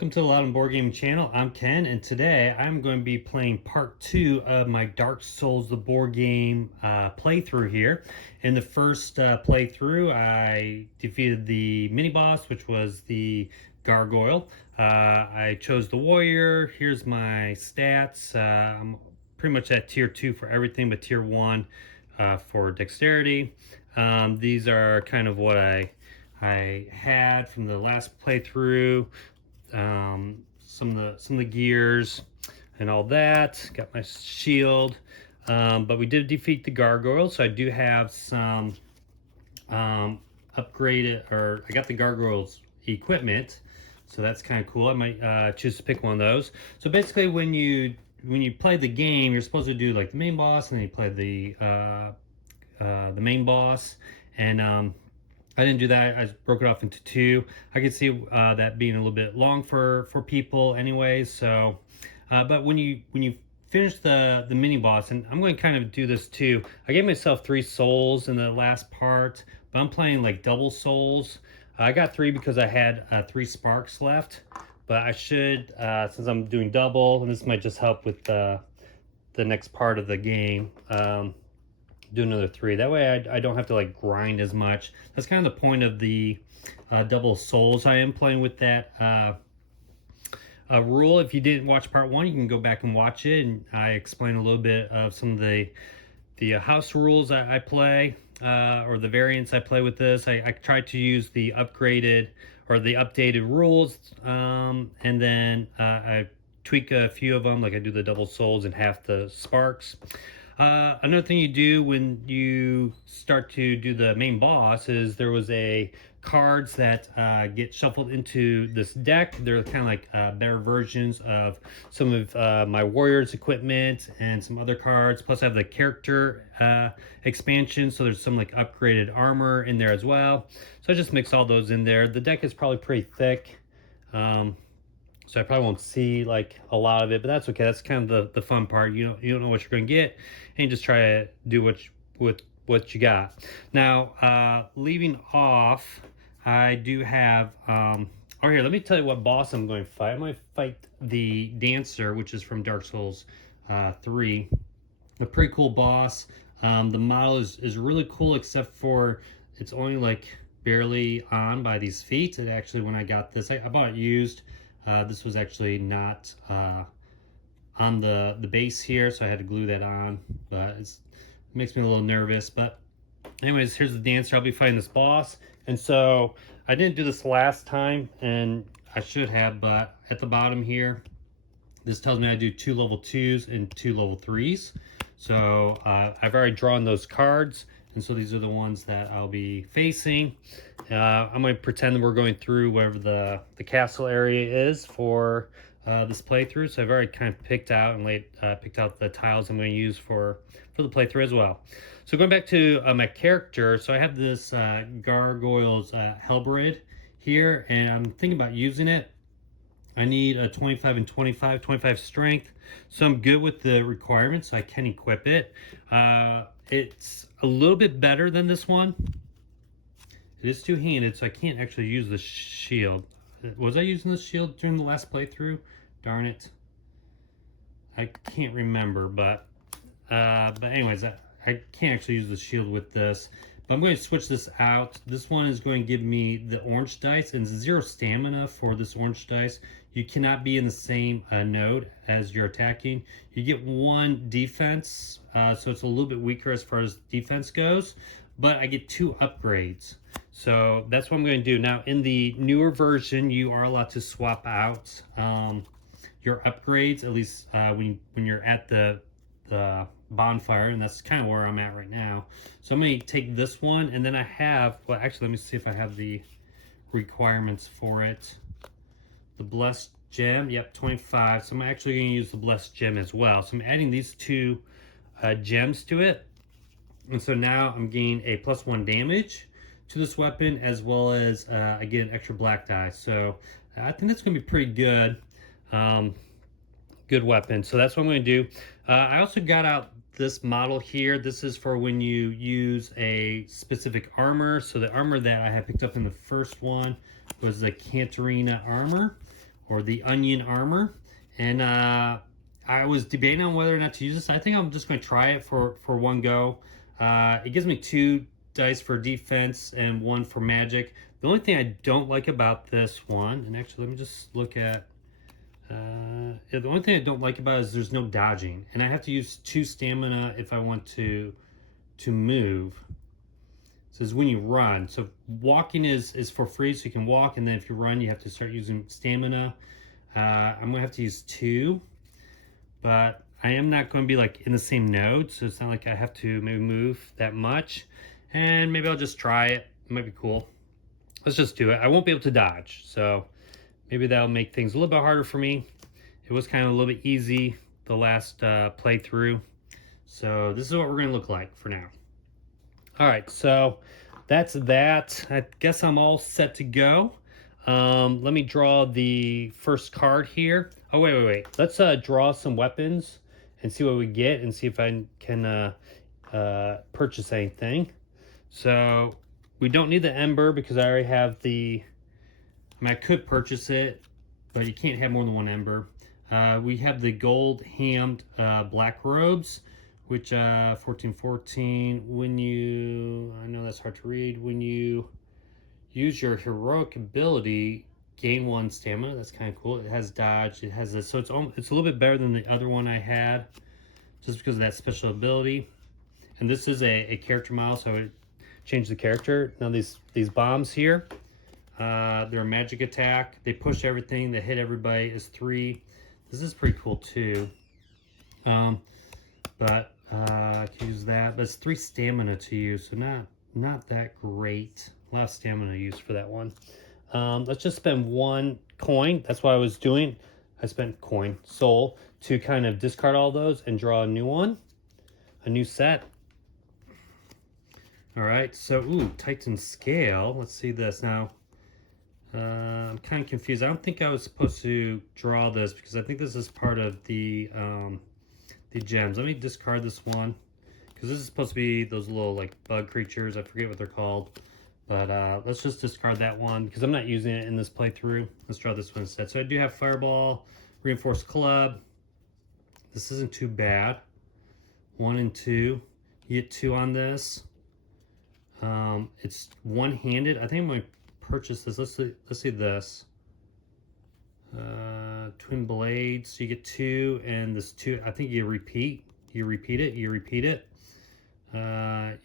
welcome to the Loud and Board Gaming channel. I'm Ken, and today I'm going to be playing part 2 of my Dark Souls the board game playthrough here. In the first playthrough, I defeated the mini-boss, which was the Gargoyle. I chose the warrior. Here's my stats. I'm pretty much at tier 2 for everything, but tier 1 for dexterity. These are kind of what I had from the last playthrough, some of the gears and all that. Got my shield, but we did defeat the gargoyle, so I do have some upgraded, or I got the gargoyle's equipment, so that's kind of cool. I might choose to pick one of those. So basically, when you play the game, you're supposed to do like the main boss, and then you play the main boss, and I didn't do that. I broke it off into 2. I could see that being a little bit long for people anyway. So, but when you finish the mini boss, and I'm going to kind of do this too. I gave myself 3 souls in the last part, but I'm playing like double souls. I got 3 because I had 3 sparks left, but I should, since I'm doing double, and this might just help with the next part of the game. Do another 3. That way I don't have to like grind as much. That's kind of the point of the double souls. I am playing with that rule. If you didn't watch part 1, you can go back and watch it, and I explain a little bit of some of the house rules I play, or the variants I play with this. I try to use the upgraded or the updated rules, and then I tweak a few of them, like I do the double souls and half the sparks. Another thing you do when you start to do the main boss is there was a cards that get shuffled into this deck. They're kind of like better versions of some of my warriors equipment and some other cards. Plus I have the character expansion, so there's some like upgraded armor in there as well. So I just mix all those in there. The deck is probably pretty thick. So I probably won't see like a lot of it, but that's okay. That's kind of the fun part. You don't know what you're going to get, and you just try to do what you got. Now, leaving off, I do have. Oh, here, let me tell you what boss I'm going to fight. I'm going to fight the Dancer, which is from Dark Souls 3. A pretty cool boss. The model is really cool, except for it's only like barely on by these feet. It actually, when I got this, I bought it used. This was actually not on the base here, so I had to glue that on, but it makes me a little nervous. But anyways, here's the Dancer. I'll be fighting this boss, and so I didn't do this last time, and I should have, but at the bottom here, this tells me I do 2 level 2s and 2 level 3s. So I've already drawn those cards, and so these are the ones that I'll be facing. I'm going to pretend that we're going through wherever the castle area is for this playthrough. So I've already kind of picked out the tiles I'm going to use for the playthrough as well. So going back to my character, so I have this Gargoyle's Halberd here, and I'm thinking about using it. I need a 25 and 25 strength. So I'm good with the requirements, so I can equip it. It's a little bit better than this one. It is 2-handed, so I can't actually use the shield. Was I using the shield during the last playthrough? Darn it. I can't remember, but anyways, I can't actually use the shield with this. But I'm going to switch this out. This one is going to give me the orange dice, and 0 stamina for this orange dice. You cannot be in the same node as you're attacking. You get 1 defense, so it's a little bit weaker as far as defense goes, but I get 2 upgrades. So that's what I'm going to do. Now, in the newer version, you are allowed to swap out your upgrades, at least when you're at the bonfire, and that's kind of where I'm at right now. So I'm going to take this one, and then I have, well, actually, let me see if I have the requirements for it. The Blessed Gem, yep, 25. So I'm actually going to use the Blessed Gem as well. So I'm adding these 2 gems to it. And so now I'm gaining a +1 damage to this weapon, as well as I get an extra black die. So I think that's going to be pretty good. Good weapon. So that's what I'm going to do. I also got out this model here. This is for when you use a specific armor. So the armor that I had picked up in the first one was the Cantarina armor, or the onion armor. And I was debating on whether or not to use this. I think I'm just going to try it for one go. It gives me 2 dice for defense and 1 for magic. The only thing I don't like about this one, and actually let me just look at, the only thing I don't like about it is there's no dodging, and I have to use 2 stamina if I want to move. It says when you run, so walking is for free, so you can walk, and then if you run, you have to start using stamina. I'm gonna have to use 2, but I am not going to be like in the same node, so it's not like I have to maybe move that much. And maybe I'll just try it. It might be cool. Let's just do it. I won't be able to dodge, so maybe that'll make things a little bit harder for me. It was kind of a little bit easy the last playthrough. So this is what we're going to look like for now. All right, so that's that. I guess I'm all set to go. Let me draw the first card here. Oh, wait. Let's draw some weapons and see what we get and see if I can purchase anything. So we don't need the ember because I already have the, I mean, I could purchase it, but you can't have more than 1 ember. We have the gold hammed black robes, which 1414, when you, I know that's hard to read, when you use your heroic ability, gain 1 stamina. That's kind of cool. It has dodge, it has this, so it's a little bit better than the other one I had, just because of that special ability. And this is a character model, so it changed the character. Now these bombs here, they're a magic attack. They push everything, they hit everybody, is 3. This is pretty cool too. But I can use that. But it's 3 stamina to use, so not that great. A lot of stamina used for that one. Let's just spend 1 coin. That's what I was doing. I spent soul, to kind of discard all those and draw a new one, a new set. All right, so Titan scale. Let's see this now. I'm kind of confused. I don't think I was supposed to draw this because I think this is part of the gems. Let me discard this one because this is supposed to be those little like bug creatures. I forget what they're called. But let's just discard that one because I'm not using it in this playthrough. Let's draw this one instead. So I do have Fireball, Reinforced Club. This isn't too bad. 1 and 2. You get 2 on this. It's one-handed. I think I'm going to purchase this. Let's see this. Twin blades. So you get 2, and this 2. I think you repeat. You repeat it. You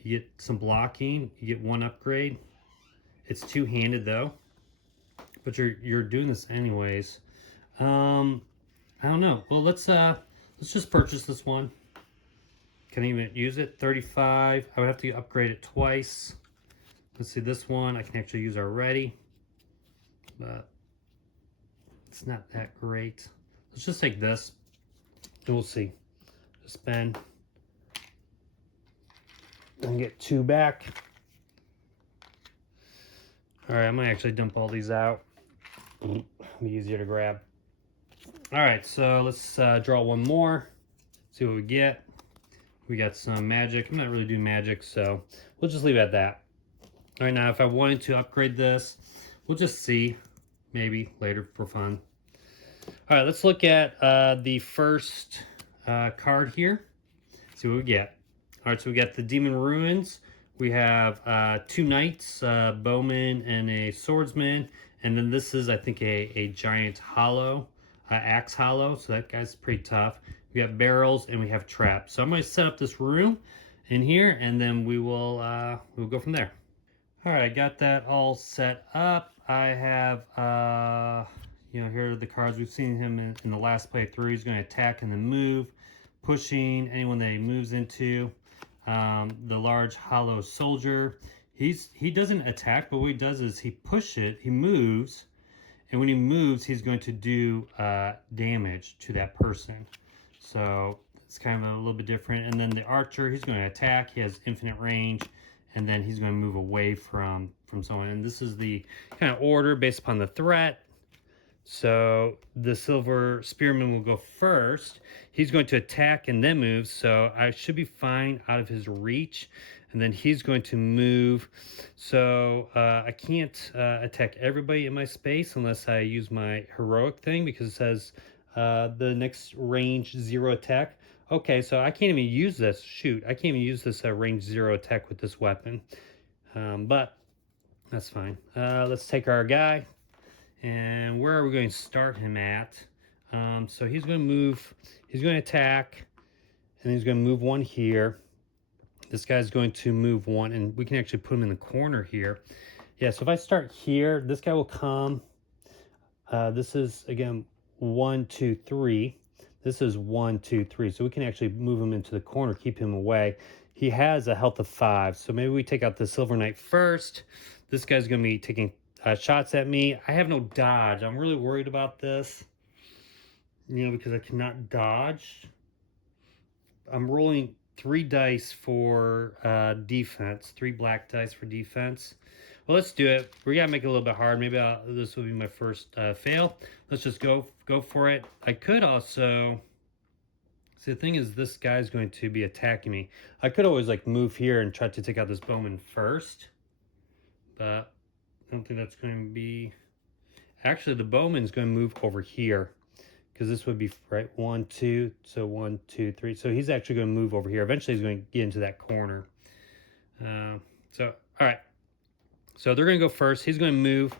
get some blocking. You get 1 upgrade. It's 2-handed though, but you're doing this anyways. I don't know. Well, let's just purchase this one. Can I even use it? 35. I would have to upgrade it twice. Let's see, this one I can actually use already, but it's not that great. Let's just take this, and we'll see. Just spend and get 2 back. All right, I'm gonna actually dump all these out. It'll be easier to grab. All right, so let's draw 1 more, see what we get. We got some magic. I'm not really doing magic, so we'll just leave it at that. All right, now if I wanted to upgrade this, we'll just see, maybe later for fun. All right, let's look at the first card here. See what we get. All right, so we got the Demon Ruins. We have 2 knights, bowman and a swordsman, and then this is, I think, a giant hollow, axe hollow. So that guy's pretty tough. We have barrels and we have traps. So I'm going to set up this room in here, and then we'll go from there. All right, I got that all set up. I have here are the cards. We've seen him in the last playthrough. He's going to attack and then move, pushing anyone that he moves into. The large hollow soldier, he doesn't attack, but what he does is he moves, and when he moves, he's going to do damage to that person. So it's kind of a little bit different. And then the archer, he's going to attack. He has infinite range, and then he's going to move away from someone. And this is the kind of order based upon the threat. So the silver spearman will go first. He's going to attack and then move, so I should be fine out of his reach. and then he's going to move. So I can't attack everybody in my space unless I use my heroic thing, because it says the next range 0 attack. Okay, so I can't even use this. Shoot, I can't even use this range 0 attack with this weapon. But that's fine. Let's take our guy. And where are we going to start him at? So he's going to move. He's going to attack. And he's going to move one here. This guy's going to move one. And we can actually put him in the corner here. Yeah, so if I start here, this guy will come. This is, again, 1, 2, 3. This is 1, 2, 3. So we can actually move him into the corner, keep him away. He has a health of 5. So maybe we take out the Silver Knight first. This guy's going to be taking shots at me. I have no dodge. I'm really worried about this, because I cannot dodge. I'm rolling 3 dice for defense, 3 black dice for defense. Well, let's do it. We gotta make it a little bit hard. Maybe this will be my first fail. Let's just go for it. I could also see, the thing is, this guy's going to be attacking me. I could always move here and try to take out this bowman first, but I don't think that's going to be. Actually, the bowman's going to move over here, because this would be right 1, 2. So 1, 2, 3. So he's actually going to move over here. Eventually, he's going to get into that corner. All right. So they're going to go first. He's going to move.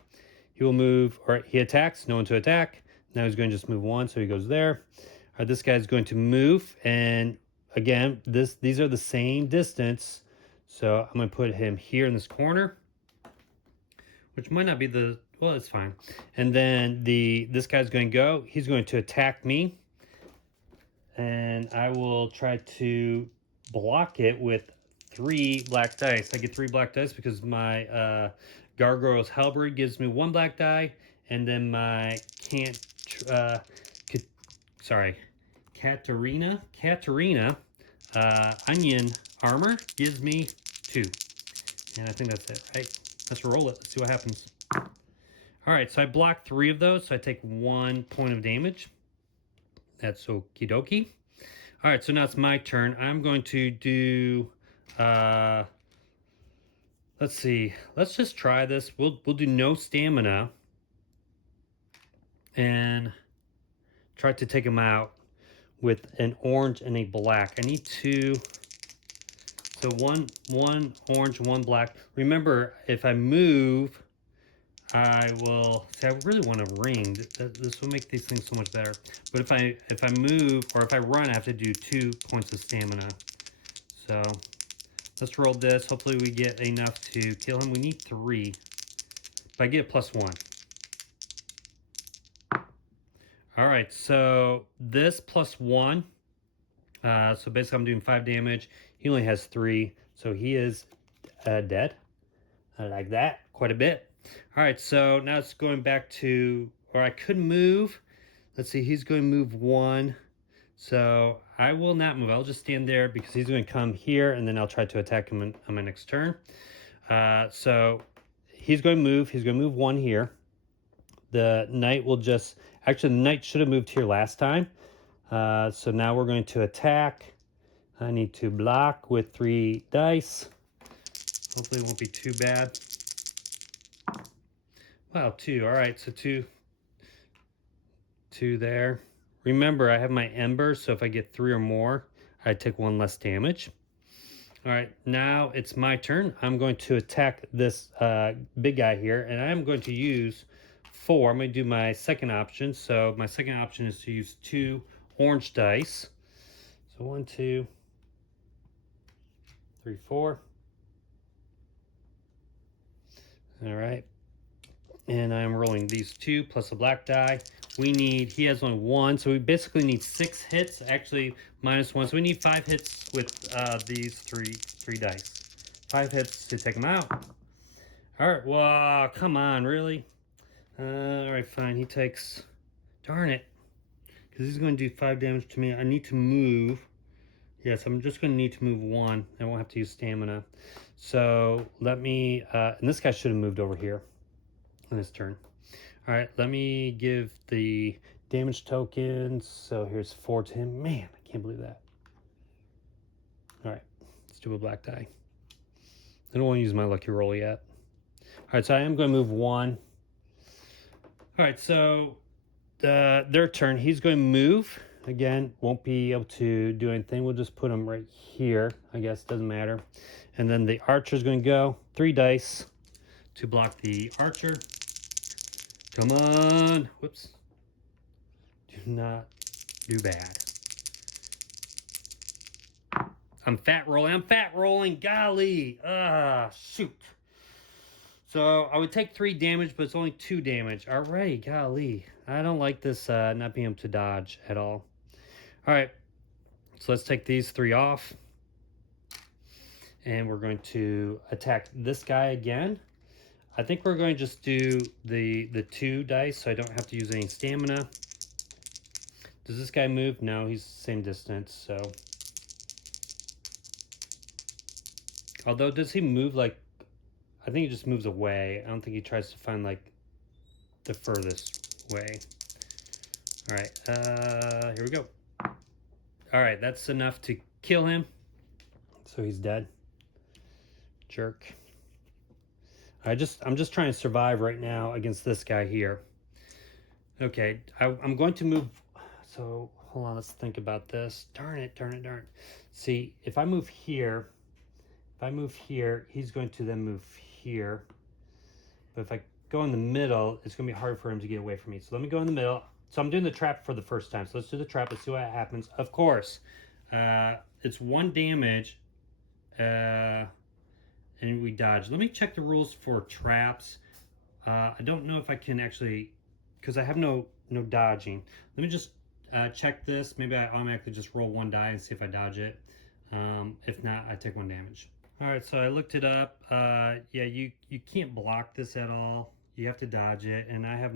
He will move. All right. He attacks. No one to attack. Now he's going to just move 1. So he goes there. All right. This guy's going to move. And again, these are the same distance. So I'm going to put him here in this corner, which might not be the. Well, it's fine. And then this guy's going to go. He's going to attack me. And I will try to block it with 3 black dice. I get 3 black dice because my Gargoyle's Halberd gives me 1 black die, and then my Katarina Onion Armor gives me 2. And I think that's it, right? Let's roll it. Let's see what happens. All right, so I blocked 3 of those, so I take 1 point of damage. That's okie dokie. All right, so now it's my turn. I'm going to do, let's see. Let's just try this. We'll do no stamina and try to take him out with an orange and a black. I need 2. So one orange, 1 black. Remember, if I move, I will see. I really want a ring. This will make these things so much better. But if I move or if I run, I have to do 2 points of stamina. So let's roll this. Hopefully we get enough to kill him. We need 3. If I get a +1. All right. So this +1. So basically, I'm doing 5 damage. He only has 3, so he is dead. I like that quite a bit. All right, so now it's going back to, or I could move. Let's see, he's going to move 1. So I will not move. I'll just stand there because he's going to come here, and then I'll try to attack him on my next turn. So he's going to move. He's going to move 1 here. The knight will just, actually the knight should have moved here last time. So now we're going to attack. I need to block with 3 dice. Hopefully it won't be too bad. Wow, 2. All right, so 2 there. Remember, I have my ember, so if I get 3 or more, I take 1 less damage. All right, now it's my turn. I'm going to attack this big guy here, and I'm going to use 4. I'm going to do my second option. So my second option is to use 2 orange dice. So 1, 2, 3, 4. All right. And I'm rolling these 2 plus a black die. He has only 1, so we basically need 6 hits, actually -1. So we need 5 hits with these three dice. 5 hits to take him out. All right, well, come on, really? All right, fine, he takes, darn it, because he's going to do 5 damage to me. I need to move. Yes, I'm just going to need to move 1. I won't have to use stamina. So let me, and this guy should have moved over here on his turn. All right, let me give the damage tokens. So here's 4 to him. Man, I can't believe that. All right, let's do a black die. I don't want to use my lucky roll yet. All right, so I am going to move 1. All right, so their turn. He's going to move. Again, won't be able to do anything. We'll just put him right here. I guess doesn't matter. And then the archer's going to go. 3 dice to block the archer. Come on. Whoops. Do not do bad. I'm fat rolling. Golly. Shoot. So I would take 3 damage, but it's only 2 damage. Alright, golly. I don't like this not being able to dodge at all. Alright, so let's take these 3 off. And we're going to attack this guy again. I think we're going to just do the 2 dice so I don't have to use any stamina. Does this guy move? No, he's the same distance, so. Although, does he move like, I think he just moves away. I don't think he tries to find like the furthest way. All right, here we go. All right, that's enough to kill him. So he's dead. Jerk. I'm just trying to survive right now against this guy here. Okay, I'm going to move. So hold on, let's think about this. Darn it. See, if I move here, he's going to then move here. But if I go in the middle, it's going to be hard for him to get away from me. So let me go in the middle. So I'm doing the trap for the first time. So let's do the trap. Let's see what happens. Of course, it's 1 damage. And we dodge. Let me check the rules for traps. I don't know if I can actually, because I have no dodging. Let me just check this. Maybe I automatically just roll 1 die and see if I dodge it. If not, I take 1 damage. All right, so I looked it up. Yeah, you can't block this at all. You have to dodge it, and I have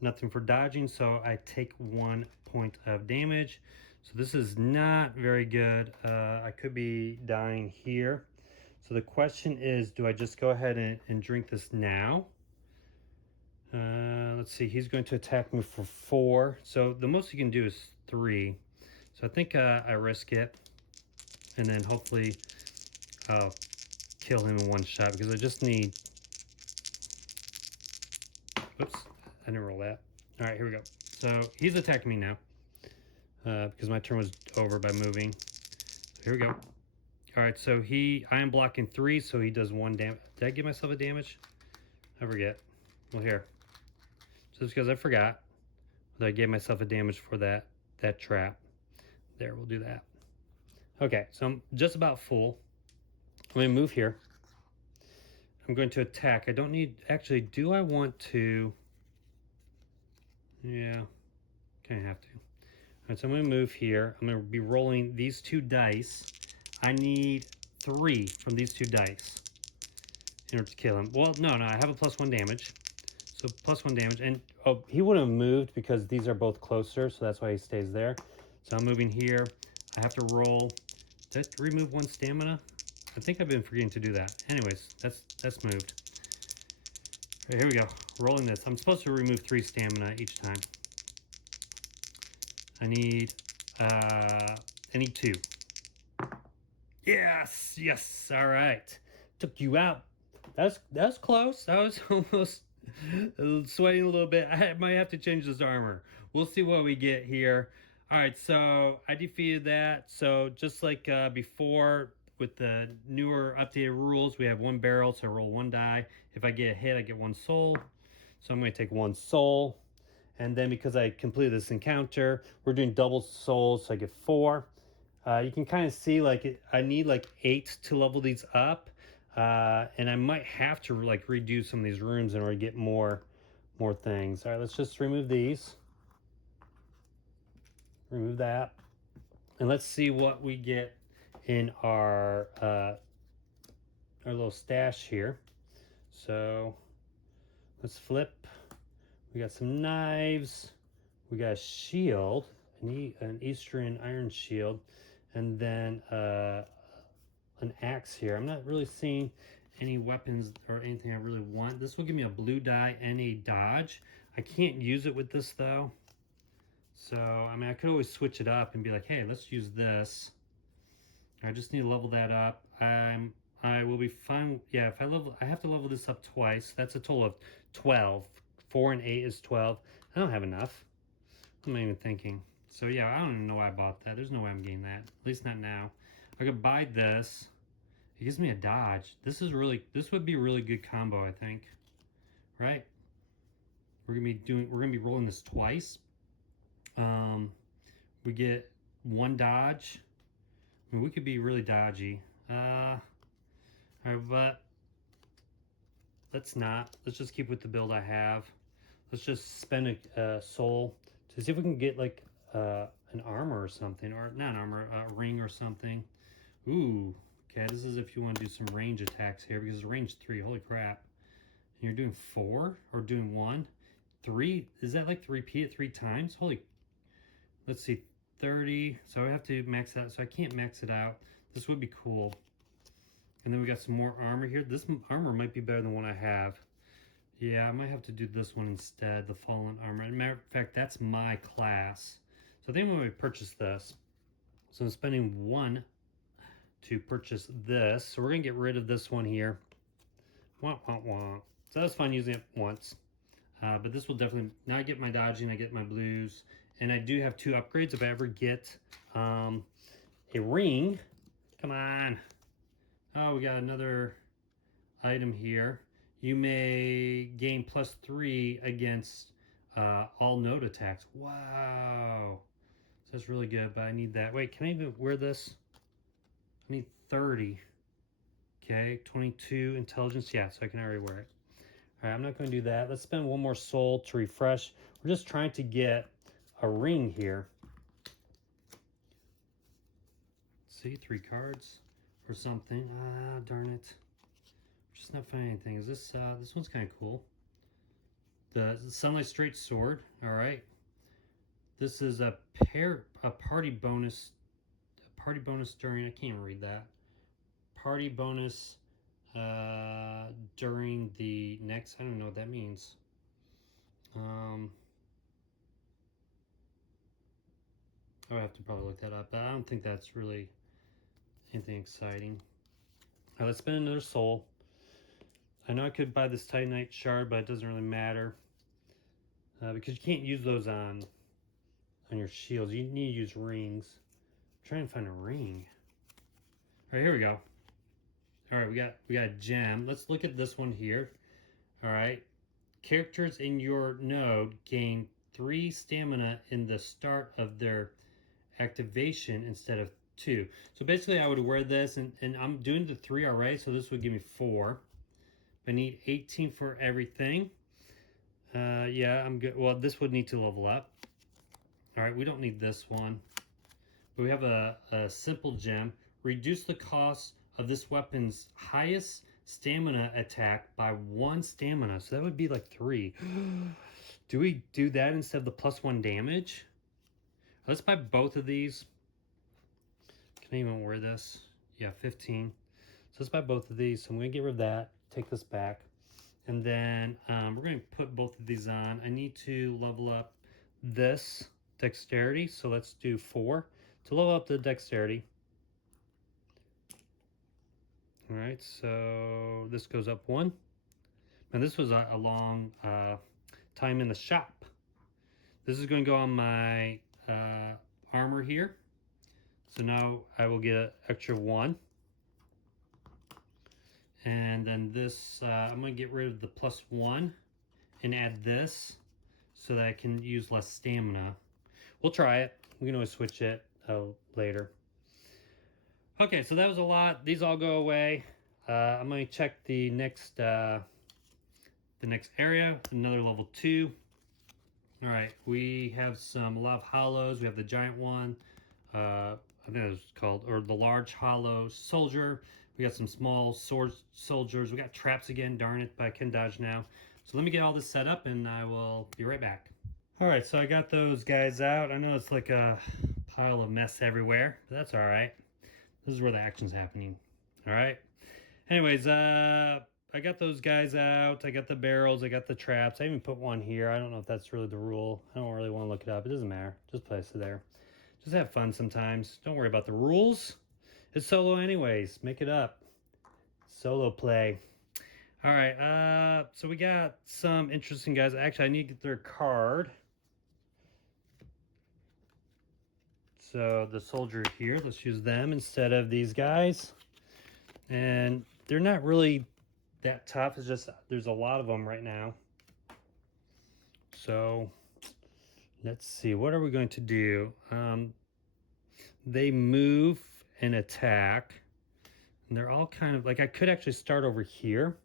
nothing for dodging, so I take 1 point of damage. So this is not very good. I could be dying here. So the question is, do I just go ahead and drink this now? Let's see, he's going to attack me for 4. So the most he can do is 3. So I think I risk it. And then hopefully I'll kill him in 1 shot because I just need... Oops, I didn't roll that. All right, here we go. So he's attacking me now because my turn was over by moving. So here we go. All right, so I am blocking 3, so he does 1 damage. Did I give myself a damage? I forget. Well, here. So it's because I forgot that I gave myself a damage for that trap. There, we'll do that. Okay, so I'm just about full. I'm going to move here. I'm going to attack. I don't need... Actually, do I want to... Yeah, kind of have to. All right, so I'm going to move here. I'm going to be rolling these 2 dice. I need 3 from these 2 dice in order to kill him. Well, no, I have a +1 damage. So +1 damage. And, oh, he would have moved because these are both closer, so that's why he stays there. So I'm moving here. I have to roll. Did I remove 1 stamina? I think I've been forgetting to do that. Anyways, that's moved. All right, here we go. Rolling this. I'm supposed to remove 3 stamina each time. I need 2. Yes. All right. Took you out. That was close. That was almost sweating a little bit. I might have to change this armor. We'll see what we get here. All right, so I defeated that. So just like before with the newer updated rules, we have 1 barrel, so I roll 1 die. If I get a hit, I get 1 soul. So I'm going to take 1 soul. And then because I completed this encounter, we're doing double souls, so I get 4. You can kind of see like I need like 8 to level these up. And I might have to like redo some of these rooms in order to get more things. All right, let's just remove these. Remove that. And let's see what we get in our little stash here. So let's flip. We got some knives. We got a shield, an Eastern iron shield, and then an axe here. I'm not really seeing any weapons or anything I really want. This will give me a blue die and a dodge. I can't use it with this though. So, I mean, I could always switch it up and be like, hey, let's use this. I just need to level that up. I'm I will be fine. Yeah, if I have to level this up twice. That's a total of 12. 4 and 8 is 12. I don't have enough. I'm not even thinking. So yeah, I don't even know why I bought that. There's no way I'm getting that. At least not now. I could buy this. It gives me a dodge. This would be a really good combo, I think. Right? We're gonna be rolling this twice. We get one dodge. I mean, we could be really dodgy. Alright, but let's not. Let's just keep with the build I have. Let's just spend a soul to see if we can get like an armor or something, or not an armor, a ring or something. Ooh, okay. This is if you want to do some range attacks here because it's range 3. Holy crap! And you're doing 4 or doing 1, 3. Is that like 3p at 3 times? Holy. Let's see, 30. So I have to max it out. So I can't max it out. This would be cool. And then we got some more armor here. This armor might be better than what I have. Yeah, I might have to do this one instead, the Fallen Armor. As a matter of fact, that's my class. So I think I'm going to purchase this. So I'm spending 1 to purchase this. So we're going to get rid of this one here. Wah, wah, wah. So that was fun using it once. But this will definitely, now I get my dodging, I get my blues. And I do have 2 upgrades if I ever get a ring. Come on. Oh, we got another item here. You may gain +3 against all node attacks. Wow. So that's really good, but I need that. Wait, can I even wear this? I need 30. Okay, 22 intelligence. Yeah, so I can already wear it. All right, I'm not going to do that. Let's spend 1 more soul to refresh. We're just trying to get a ring here. Let's see, 3 cards or something. Ah, darn it. Just not finding anything. Is this this one's kind of cool. The Sunlight Straight Sword. All right. This is a party bonus. A party bonus during. I can't read that. Party bonus during the next. I don't know what that means. I would have to probably look that up, but I don't think that's really anything exciting. All right, let's spend another soul. I know I could buy this Titanite shard, but it doesn't really matter because you can't use those on your shields. You need to use rings. I'm trying to find a ring. All right, here we go. All right, we got a gem. Let's look at this one here. All right, characters in your node gain 3 stamina in the start of their activation instead of 2. So basically, I would wear this, and I'm doing the 3 already, so this would give me 4. I need 18 for everything. Yeah, I'm good. Well, this would need to level up. All right, we don't need this one. But we have a simple gem. Reduce the cost of this weapon's highest stamina attack by 1 stamina. So that would be like 3. Do we do that instead of the +1 damage? Let's buy both of these. Can I even wear this? Yeah, 15. So let's buy both of these. So I'm going to get rid of that. Take this back. And then we're going to put both of these on. I need to level up this dexterity. So let's do 4 to level up the dexterity. All right, so this goes up 1. And this was a long time in the shop. This is going to go on my armor here. So now I will get an extra 1. And then this, I'm going to get rid of the +1 and add this so that I can use less stamina. We'll try it. We can always switch it later. Okay, so that was a lot. These all go away. I'm going to check the next area, another level 2. All right, we have a lot of hollows. We have the giant one. I think it was called, or the large hollow soldier. We got some small sword soldiers. We got traps again, darn it, but I can dodge now. So let me get all this set up and I will be right back. All right, so I got those guys out. I know it's like a pile of mess everywhere, but that's all right. This is where the action's happening. All right. Anyways, I got those guys out. I got the barrels. I got the traps. I even put one here. I don't know if that's really the rule. I don't really want to look it up. It doesn't matter. Just place it there. Just have fun sometimes. Don't worry about the rules. It's solo anyways. Make it up. Solo play. All right, so we got some interesting guys. Actually, I need to get their card. So the soldier here, let's use them instead of these guys. And they're not really that tough. It's just there's a lot of them right now. So let's see, what are we going to do? They move and attack. And they're all kind of like, I could actually start over here.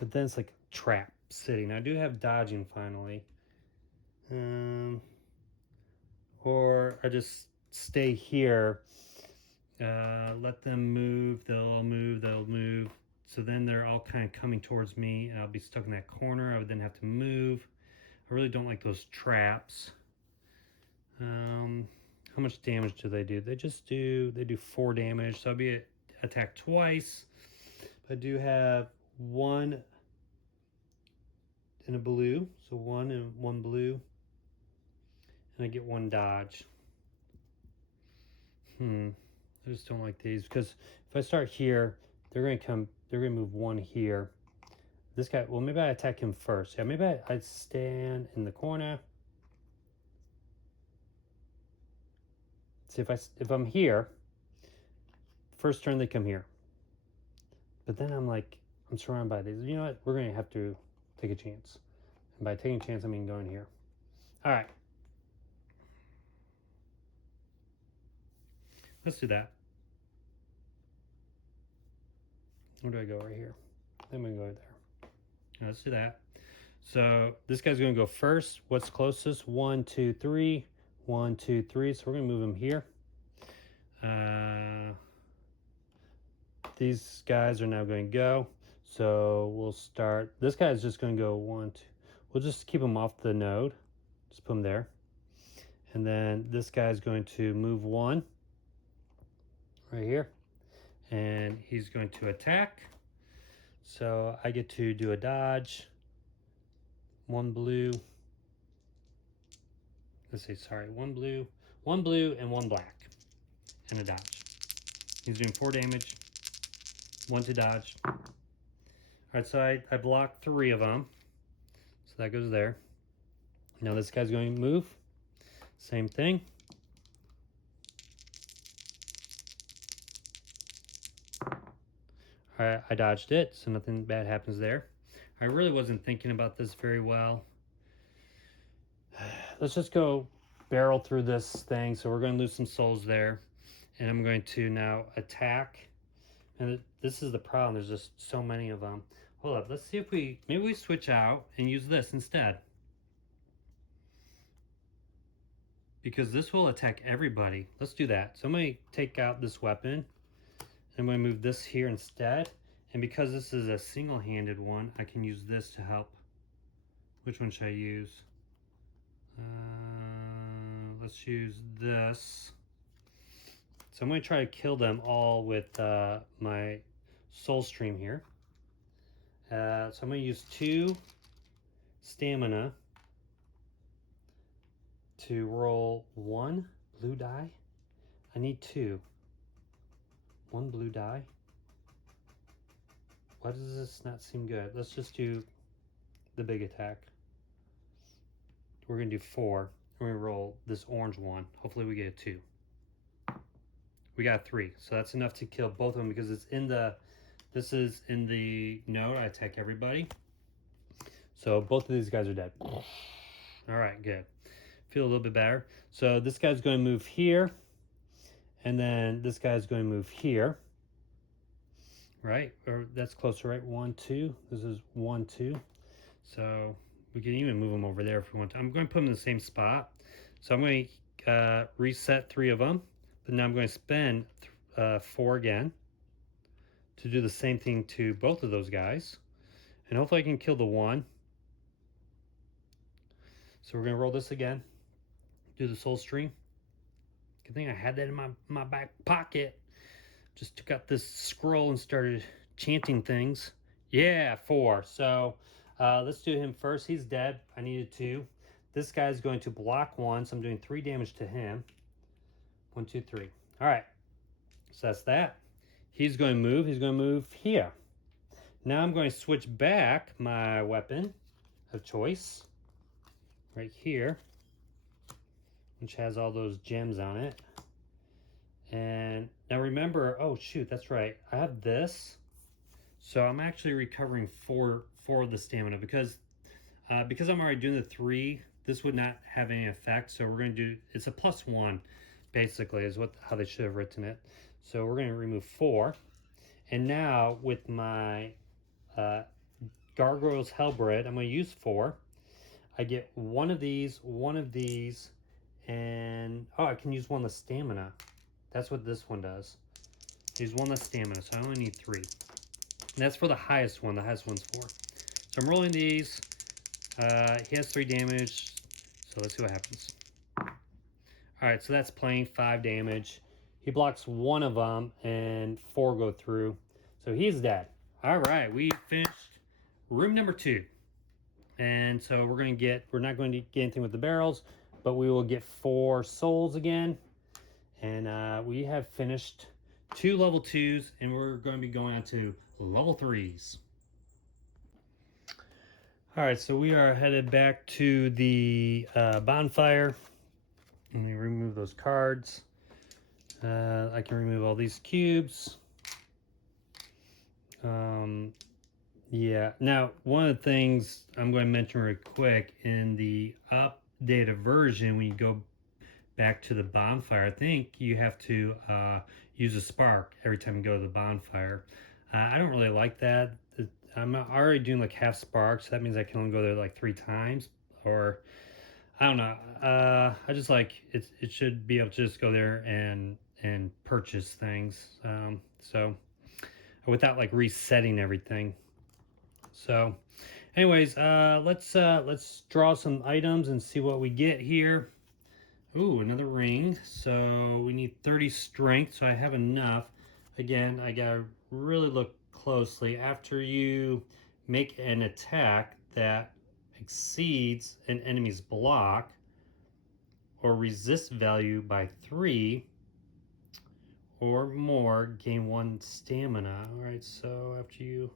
But then it's like a trap sitting. I do have dodging finally. Or I just stay here, let them move, they'll move. So then they're all kind of coming towards me and I'll be stuck in that corner. I would then have to move. I really don't like those traps. How much damage do they do? They do 4 damage. So I'll be attacked twice. I do have 1 and a blue. So 1 and 1 blue. And I get 1 dodge. I just don't like these because if I start here, they're gonna move 1 here. This guy, well, maybe I attack him first. Yeah, maybe I stand in the corner. See, if I'm here, first turn they come here. But then I'm like, I'm surrounded by these. You know what? We're gonna have to take a chance. And by taking a chance, I mean going here. All right. Let's do that. Where do I go? Right here. Then we go there. Let's do that. So this guy's going to go first. What's closest? 1, 2, 3. 1, 2, 3. So we're going to move him here. These guys are now going to go. So we'll start. This guy is just going to go 1, 2. We'll just keep him off the node. Just put him there. And then this guy is going to move 1 right here. And he's going to attack. So I get to do a dodge. 1 blue. Let's see, sorry, 1 blue and 1 black. And a dodge. He's doing 4 damage. 1 to dodge. Alright, so I blocked 3 of them. So that goes there. Now this guy's going to move. Same thing. Alright, I dodged it, so nothing bad happens there. I really wasn't thinking about this very well. Let's just go barrel through this thing. So we're going to lose some souls there. And I'm going to now attack. And this is the problem. There's just so many of them. Hold up. Let's see if maybe we switch out and use this instead. Because this will attack everybody. Let's do that. So I'm going to take out this weapon. I'm going to move this here instead. And because this is a single-handed one, I can use this to help. Which one should I use? Let's use this. So I'm going to try to kill them all with my soul stream here. So I'm going to use 2 stamina to roll 1 blue die. I need 2. 1 blue die. Why does this not seem good? Let's just do the big attack. We're going to do 4. We're going to roll this orange one. Hopefully we get a 2. We got 3. So that's enough to kill both of them because it's in the, this is in the node. I attack everybody. So both of these guys are dead. All right, good. Feel a little bit better. So this guy's going to move here. And then this guy's going to move here. Right? Or that's closer, right? 1, 2. This is 1, 2. So we can even move them over there if we want to. I'm going to put them in the same spot. So I'm going to reset 3 of them. But now I'm going to spend 4 again to do the same thing to both of those guys. And hopefully I can kill the one. So we're going to roll this again. Do the soul stream. Good thing I had that in my back pocket. Just took out this scroll and started chanting things. Yeah, 4. So let's do him first. He's dead. I needed 2. This guy's going to block 1, so I'm doing 3 damage to him. 1, 2, 3. All right. So that's that. he's going to move. He's going to move here. Now I'm going to switch back my weapon of choice right here, which has all those gems on it. And now remember, oh shoot, that's right, I have this. So I'm actually recovering four of the stamina because I'm already doing the 3, this would not have any effect. So we're going to do, it's a +1 basically is how they should have written it. So we're going to remove 4. And now with my Gargoyles Hellbred, I'm going to use 4. I get one of these, and oh, I can use one of the stamina. That's what this one does. Use one of the stamina, so I only need 3. And that's for the highest one. The highest one's 4. So I'm rolling these. He has 3 damage, so let's see what happens. Alright, so that's playing 5 damage. He blocks one of them, and 4 go through. So he's dead. Alright, we finished room number 2. And so we're not going to get anything with the barrels, but we will get 4 souls again. And we have finished 2 level 2s, and we're going to be going on to level 3s. Alright, so we are headed back to the bonfire. Let me remove those cards. I can remove all these cubes. Yeah, now one of the things I'm going to mention real quick, in the updated version, when you go back to the bonfire, I think you have to use a spark every time you go to the bonfire. I don't really like that. I'm already doing like half sparks, so that means I can only go there like 3 times, or I don't know. I just like it should be able to just go there and purchase things, so without like resetting everything. So anyways, let's draw some items and see what we get here. Ooh, another ring. So we need 30 strength, so I have enough. Again, I gotta really look closely. After you make an attack that exceeds an enemy's block or resist value by 3 or more, gain 1 stamina. All right, so after you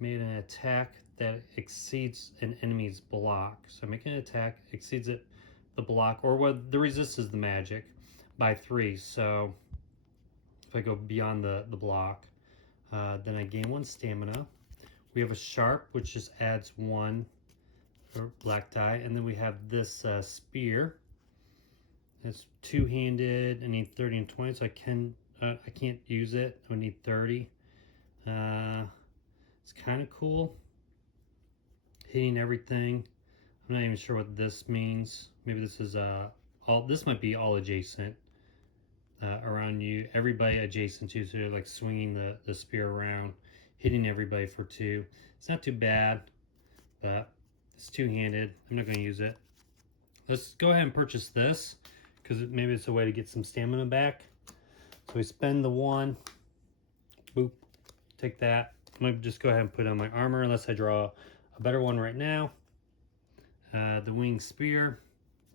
made an attack that exceeds an enemy's block, so make an attack exceeds it, the block, or what the resist is the magic, by 3. So if I go beyond the block, then I gain 1 stamina. We have a sharp, which just adds 1 black die, and then we have this spear. It's 2-handed. I need 30 and 20, so I can't use it. I need 30. It's kind of cool, hitting everything. I'm not even sure what this means. Maybe this is this might be all adjacent around you, everybody adjacent to, so you're like swinging the spear around, hitting everybody for 2. It's not too bad, but it's 2-handed. I'm not going to use it. Let's go ahead and purchase this, because maybe it's a way to get some stamina back. So we spend the 1. Boop. Take that. I'm going to just go ahead and put on my armor, unless I draw a better one right now. The winged spear.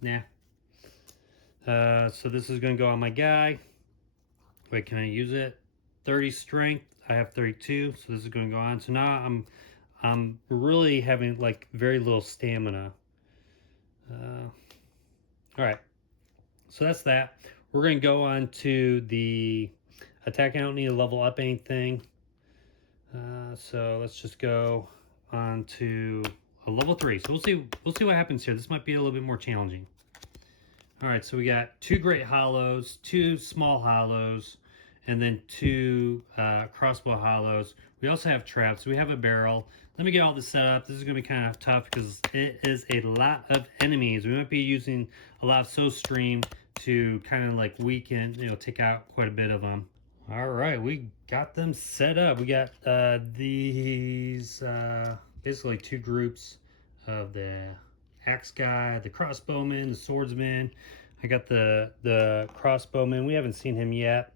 Nah. So this is going to go on my guy. Wait, can I use it? 30 strength. I have 32, so this is going to go on. So now I'm really having like very little stamina. All right. So that's that. We're going to go on to the attack. I don't need to level up anything. So let's just go on to a level 3. So we'll see what happens here. This might be a little bit more challenging. All right, so we got 2 great hollows, 2 small hollows, and then 2 crossbow hollows. We also have traps. We have a barrel. Let me get all this set up. This is going to be kind of tough because it is a lot of enemies. We might be using a lot of soul stream to kind of like weaken, take out quite a bit of them. All right, we got them set up. We got these basically 2 groups of the axe guy, the crossbowman, the swordsman. I got the crossbowman. We haven't seen him yet.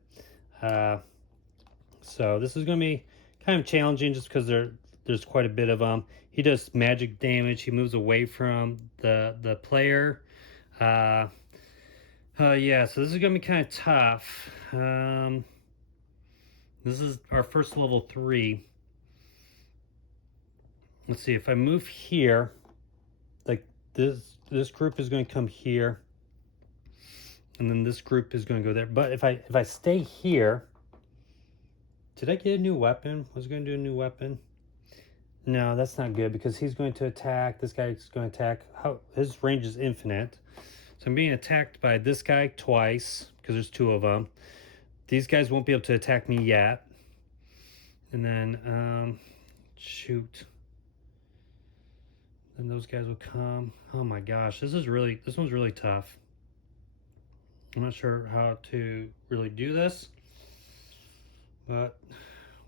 So this is going to be kind of challenging just because there's quite a bit of them. He does magic damage. He moves away from the player. Yeah, so this is going to be kind of tough. This is our first level 3. Let's see, if I move here, like this group is going to come here, and then this group is going to go there. But if I stay here, did I get a new weapon? Was I going to do a new weapon? No, that's not good because he's going to attack. This guy's going to attack. His range is infinite. So I'm being attacked by this guy twice because there's 2 of them. These guys won't be able to attack me yet. And then, shoot. Then those guys will come. Oh my gosh, this one's really tough. I'm not sure how to really do this, but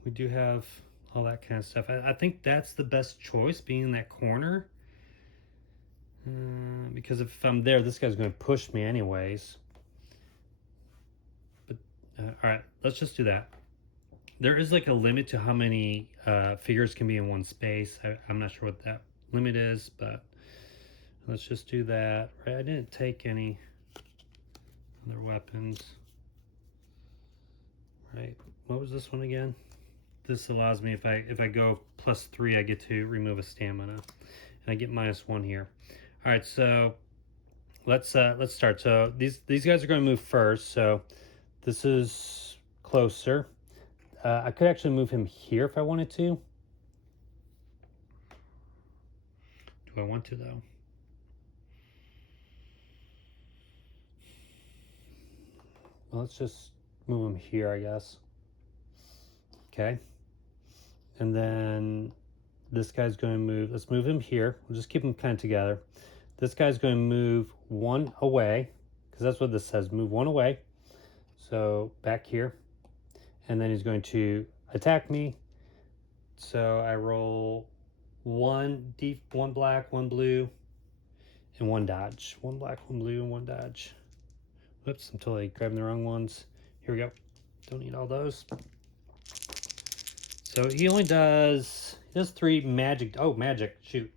we do have all that kind of stuff. I think that's the best choice, being in that corner. Because if I'm there, this guy's going to push me anyways. But all right, let's just do that. There is like a limit to how many figures can be in one space. I'm not sure what that limit is, but let's just do that. Right, I didn't take any other weapons. Right, what was this one again? This allows me, if I go +3, I get to remove a stamina, and I get -1 here. All right, so let's start. So these guys are going to move first. So this is closer. I could actually move him here if I wanted to. Do I want to though? Well, let's just move him here, I guess. Okay. And then this guy's going to move. Let's move him here. We'll just keep them kind of together. This guy's going to move 1 away, because that's what this says, move 1 away. So back here. And then he's going to attack me. So I roll 1 black, 1 blue, and 1 dodge. 1 black, 1 blue, and 1 dodge. Whoops, I'm totally grabbing the wrong ones. Here we go. Don't need all those. So he does 3 magic. Oh, magic, shoot.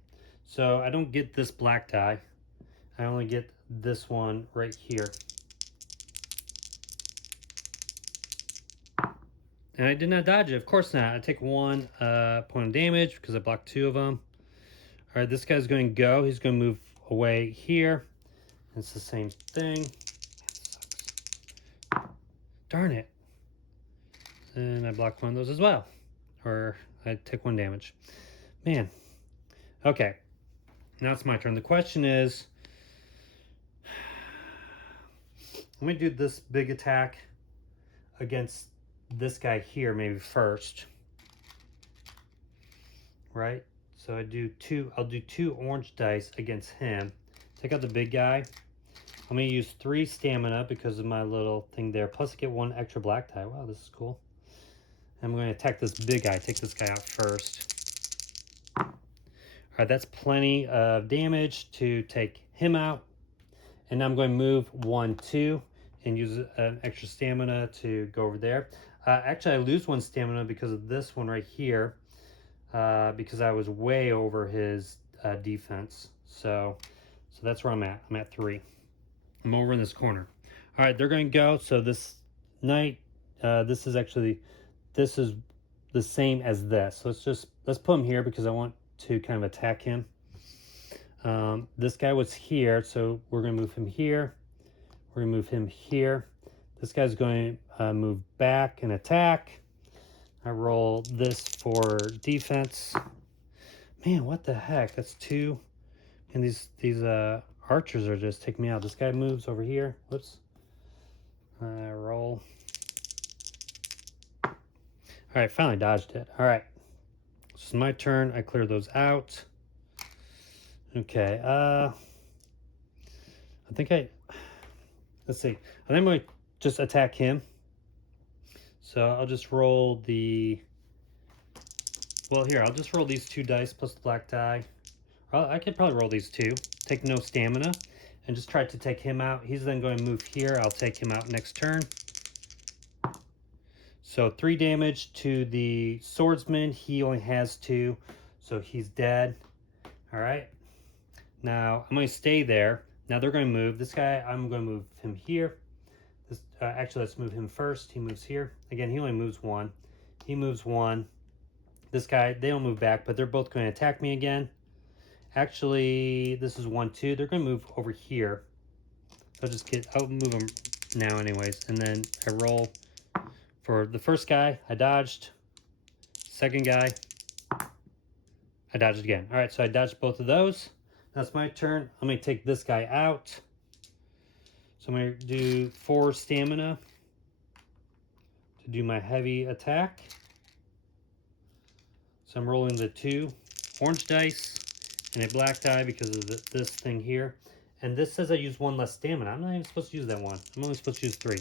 So I don't get this black die. I only get this one right here. And I did not dodge it. Of course not. I take 1 point of damage because I blocked 2 of them. All right, this guy's going to go. He's going to move away here. It's the same thing. Darn it. And I blocked 1 of those as well. Or I take 1 damage. Man. Okay. Now it's my turn. The question is, let me do this big attack against this guy here maybe first. Right? So I'll do 2 orange dice against him. Take out the big guy. I'm going to use 3 stamina because of my little thing there. Plus I get 1 extra black die. Wow, this is cool. I'm going to attack this big guy. Take this guy out first. All right, that's plenty of damage to take him out. And now I'm going to move 1, 2 and use an extra stamina to go over there. Actually, I lose 1 stamina because of this one right here. Because I was way over his defense. So that's where I'm at. I'm at 3. I'm over in this corner. All right, they're going to go. So this knight, this is the same as this. So let's put him here because I want to kind of attack him. This guy was here, so we're going to move him here. We're going to move him here. This guy's going to move back and attack. I roll this for defense. Man, what the heck? That's 2. And these archers are just taking me out. This guy moves over here. Whoops. I roll. All right, finally dodged it. All right. This is my turn. I clear those out. Okay. Let's see. I think I'm going to just attack him. So I'll just roll I'll just roll these 2 dice plus the black die. I could probably roll these 2. Take no stamina and just try to take him out. He's then going to move here. I'll take him out next turn. So 3 damage to the swordsman. He only has 2, so he's dead. All right. Now I'm going to stay there. Now they're going to move. This guy, I'm going to move him here. This, actually, let's move him first. He moves here. Again, he only moves one. He moves one. This guy, they don't move back, but they're both going to attack me again. Actually, this is 1, 2. They're going to move over here. So I'll move them now anyways. And then I roll for the first guy. I dodged. Second guy, I dodged again. All right, so I dodged both of those. Now it's my turn. I'm going to take this guy out. So I'm going to do 4 stamina to do my heavy attack. So I'm rolling the 2 orange dice and a black die because of this thing here. And this says I use 1 less stamina. I'm not even supposed to use that 1. I'm only supposed to use 3.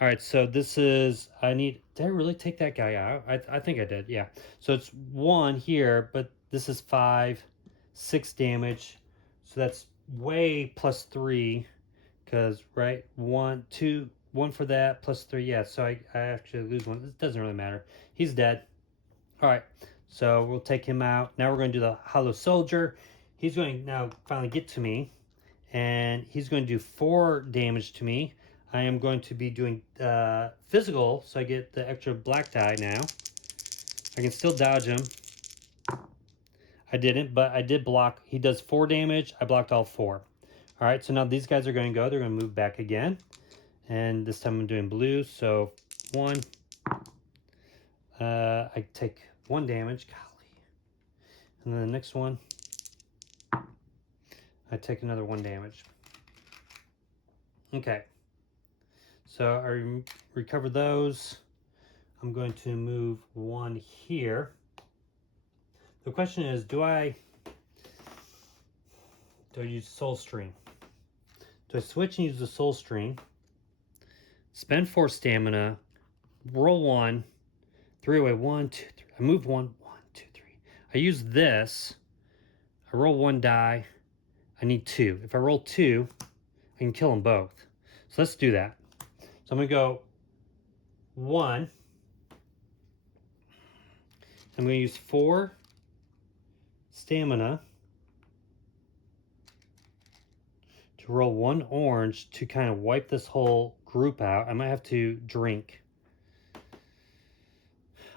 All right, so this is, did I really take that guy out? I think I did, yeah. So it's 1 here, but this is 5, 6 damage. So that's way plus 3, because, right, 1, 2, 1 for that, plus 3, yeah. So I actually lose 1. It doesn't really matter. He's dead. All right, so we'll take him out. Now we're going to do the Hollow Soldier. He's going to now finally get to me, and he's going to do 4 damage to me. I am going to be doing physical, so I get the extra black die now. I can still dodge him. I didn't, but I did block. He does 4 damage. I blocked all 4. All right, so now these guys are going to go. They're going to move back again. And this time I'm doing blue, so 1. I take 1 damage. Golly. And then the next one, I take another 1 damage. Okay. So I recover those. I'm going to move 1 here. The question is, do I use Soul String? Do I switch and use the Soul String, spend 4 stamina, roll 1, 3 away, 1, 2, 3. I move 1, 1, 2, 3. I use this. I roll 1 die. I need 2. If I roll 2, I can kill them both. So let's do that. So I'm going to go 1. I'm going to use 4 stamina to roll 1 orange to kind of wipe this whole group out. I might have to drink.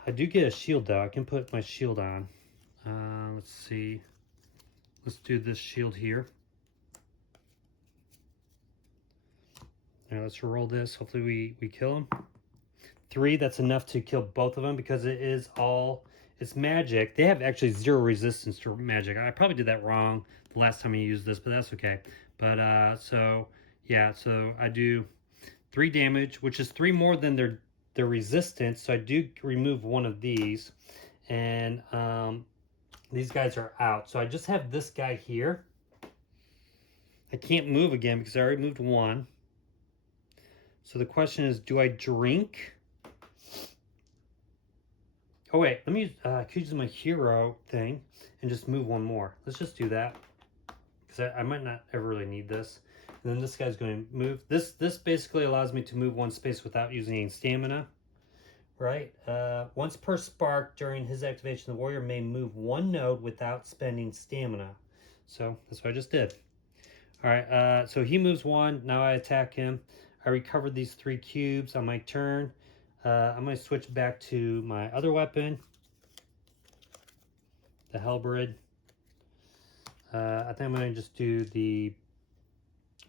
I do get a shield though. I can put my shield on. Let's see. Let's do this shield here. Now let's roll this. Hopefully we kill him. 3, that's enough to kill both of them because it's magic. They have actually 0 resistance to magic. I probably did that wrong the last time I used this, but that's okay. But so yeah, so I do 3 damage, which is 3 more than their resistance. So I do remove 1 of these, and these guys are out. So I just have this guy here. I can't move again because I already moved 1. So the question is, do I drink? Oh wait, let me use, I could use my hero thing and just move 1 more. Let's just do that, because I might not ever really need this. And then this guy's going to move. This basically allows me to move 1 space without using any stamina, right? Once per spark during his activation, the warrior may move 1 node without spending stamina. So that's what I just did. All right, so he moves 1. Now I attack him. I recovered these 3 cubes on my turn. I'm going to switch back to my other weapon, the halberd. I think I'm going to just do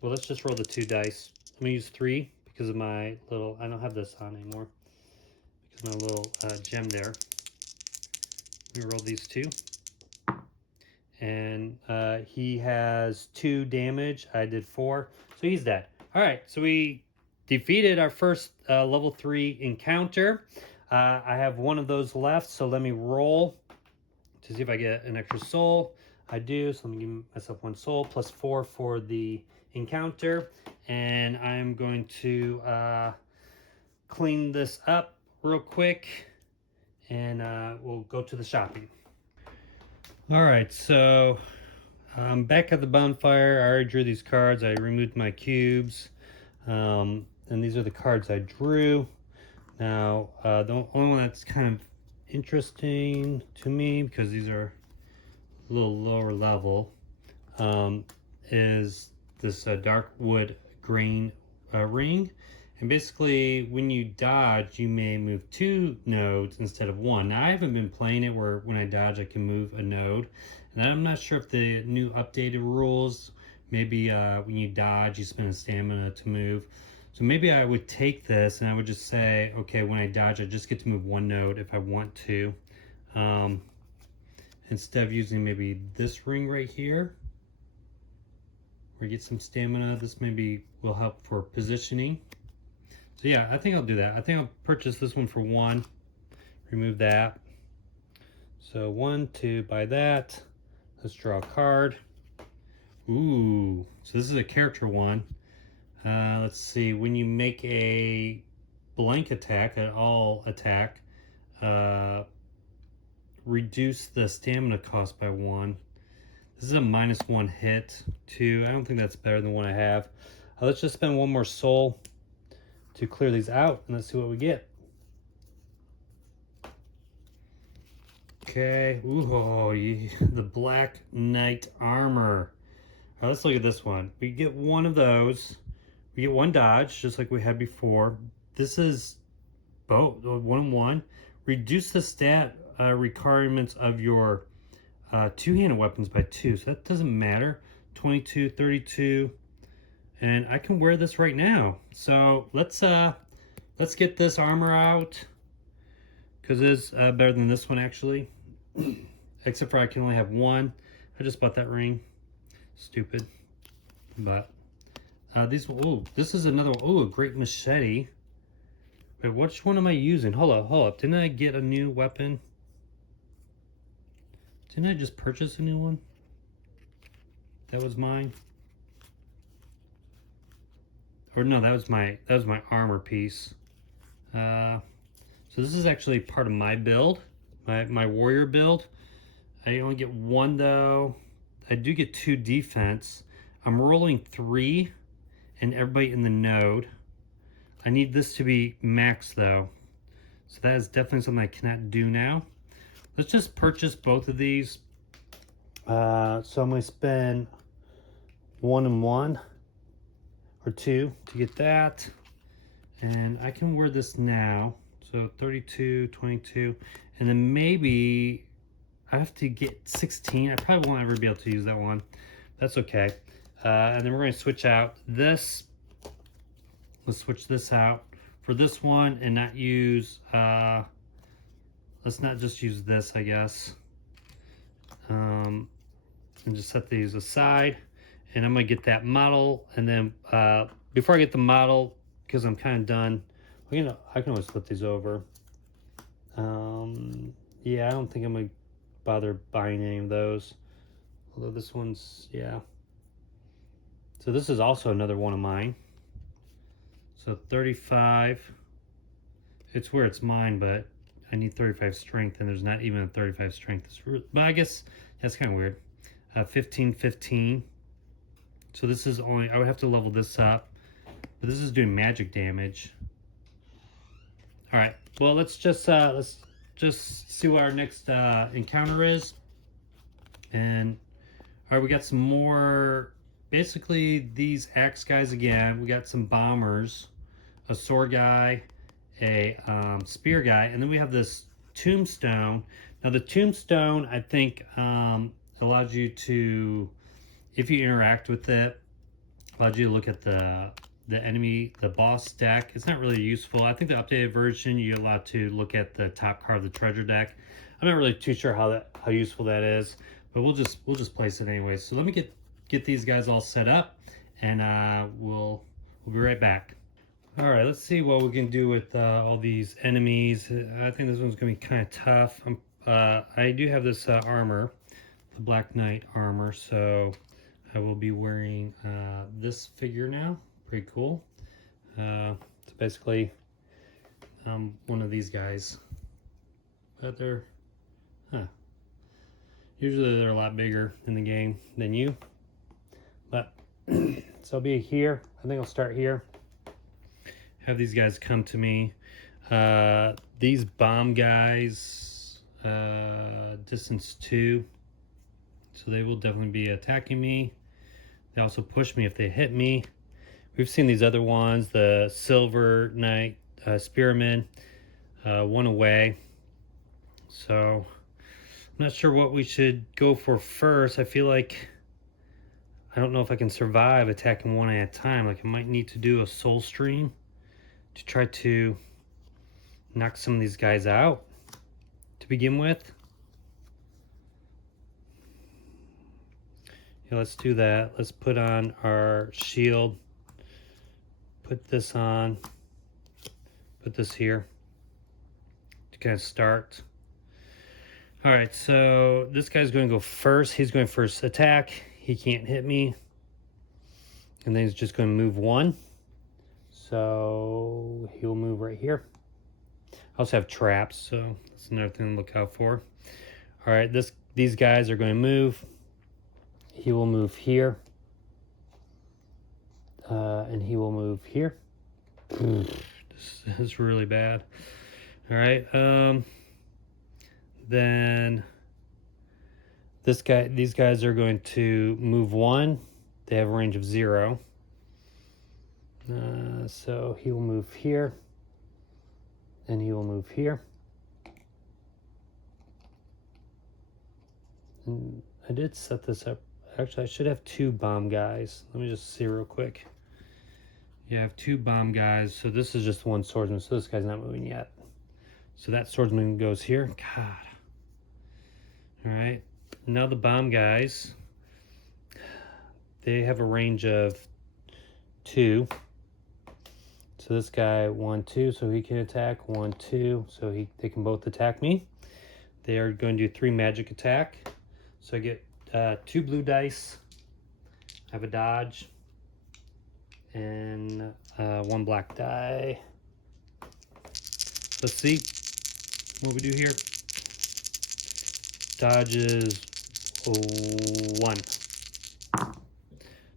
well, let's just roll the 2 dice. I'm going to use 3 because of my little, I don't have this on anymore, because of my little gem there. Let me roll these 2. And he has 2 damage. I did 4, so he's dead. All right, so we defeated our first level 3 encounter. I have 1 of those left, so let me roll to see if I get an extra soul. I do, so let me give myself 1 soul, plus 4 for the encounter. And I'm going to clean this up real quick, and we'll go to the shopping. All right, so I'm back at the bonfire. I already drew these cards. I removed my cubes. And these are the cards I drew. Now, the only one that's kind of interesting to me, because these are a little lower level, is this Dark Wood grain ring. And basically, when you dodge, you may move 2 nodes instead of 1. Now, I haven't been playing it where when I dodge, I can move a node. And I'm not sure if the new updated rules, maybe when you dodge, you spend a stamina to move. So maybe I would take this and I would just say, okay, when I dodge, I just get to move 1 node if I want to. Instead of using maybe this ring right here, or get some stamina, this maybe will help for positioning. So yeah, I think I'll do that. I think I'll purchase this one for 1. Remove that. So 1, 2, buy that. Let's draw a card. Ooh, so this is a character one. Let's see, when you make a blank attack, an all attack, reduce the stamina cost by 1. This is a -1 hit, 2. I don't think that's better than what I have. Let's just spend 1 more soul to clear these out, and let's see what we get. Okay, ooh, oh, the Black Knight armor. All right, let's look at this one. We get 1 of those. We get 1 dodge, just like we had before. This is both 1-1. Reduce the stat requirements of your two-handed weapons by 2, so that doesn't matter. 22, 32, and I can wear this right now. So let's get this armor out, because it's better than this one actually. Except for I can only have 1. I just bought that ring. Stupid. But these. Oh, this is another. Oh, a great machete. Wait, which one am I using? Hold up. Didn't I get a new weapon? Didn't I just purchase a new one? That was mine. Or no, that was my armor piece. So this is actually part of my build, my warrior build. I only get 1 though. I do get 2 defense. I'm rolling 3 and everybody in the node. I need this to be max though. So that is definitely something I cannot do now. Let's just purchase both of these. So I'm going to spend 1 and 1 or 2 to get that. And I can wear this now. So 32, 22, and then maybe I have to get 16. I probably won't ever be able to use that one. That's okay. And then we're going to switch out this. Let's switch this out for this one and not use, let's not just use this, I guess. And just set these aside. And I'm going to get that model. And then before I get the model, because I'm kind of done, I can always flip these over. Yeah, I don't think I'm going to bother buying any of those. Although this one's, yeah. So this is also another one of mine. So 35. It's where it's mine, but I need 35 strength, and there's not even a 35 strength. But I guess that's kind of weird. 15, 15. So this is only, I would have to level this up. But this is doing magic damage. All right, well, let's just see what our next encounter is. And all right, we got some more, basically these axe guys again. We got some bombers, a sword guy, a spear guy, and then we have this tombstone. Now the tombstone, I think, allows you to, if you interact with it, allows you to look at the enemy, the boss deck. It's not really useful. I think the updated version, you're allowed to look at the top card of the treasure deck. I'm not really too sure how useful that is, but we'll just place it anyway. So let me get these guys all set up, and we'll be right back. All right, let's see what we can do with all these enemies. I think this one's gonna be kind of tough. I do have this armor, the Black Knight armor, so I will be wearing this figure now. Pretty cool. It's basically one of these guys, but usually they're a lot bigger in the game than you. But so I'll be here. I think I'll start here. Have these guys come to me. These bomb guys, distance 2, so they will definitely be attacking me. They also push me if they hit me. We've seen these other ones, the Silver Knight Spearman, one away. So I'm not sure what we should go for first. I feel like I don't know if I can survive attacking one at a time. Like I might need to do a soul stream to try to knock some of these guys out to begin with. Yeah, let's do that. Let's put on our shield. Put this on. Put this here to kind of start. All right, so this guy's going to go first. He's going first attack. He can't hit me. And then he's just going to move one. So he'll move right here. I also have traps, so that's another thing to look out for. All right, these guys are going to move. He will move here. And he will move here. This is really bad. All right, then these guys are going to move one. They have a range of 0. So he will move here. And he will move here. And I did set this up. Actually, I should have 2 bomb guys. Let me just see real quick. Yeah, I have 2 bomb guys. So this is just one swordsman. So this guy's not moving yet. So that swordsman goes here. God. All right. Now the bomb guys. They have a range of 2. So this guy 1, 2, so he can attack 1, 2, so they can both attack me. They are going to do 3 magic attack. So I get 2 blue dice. I have a dodge and 1 black die. Let's see what we do here. Dodge is 1.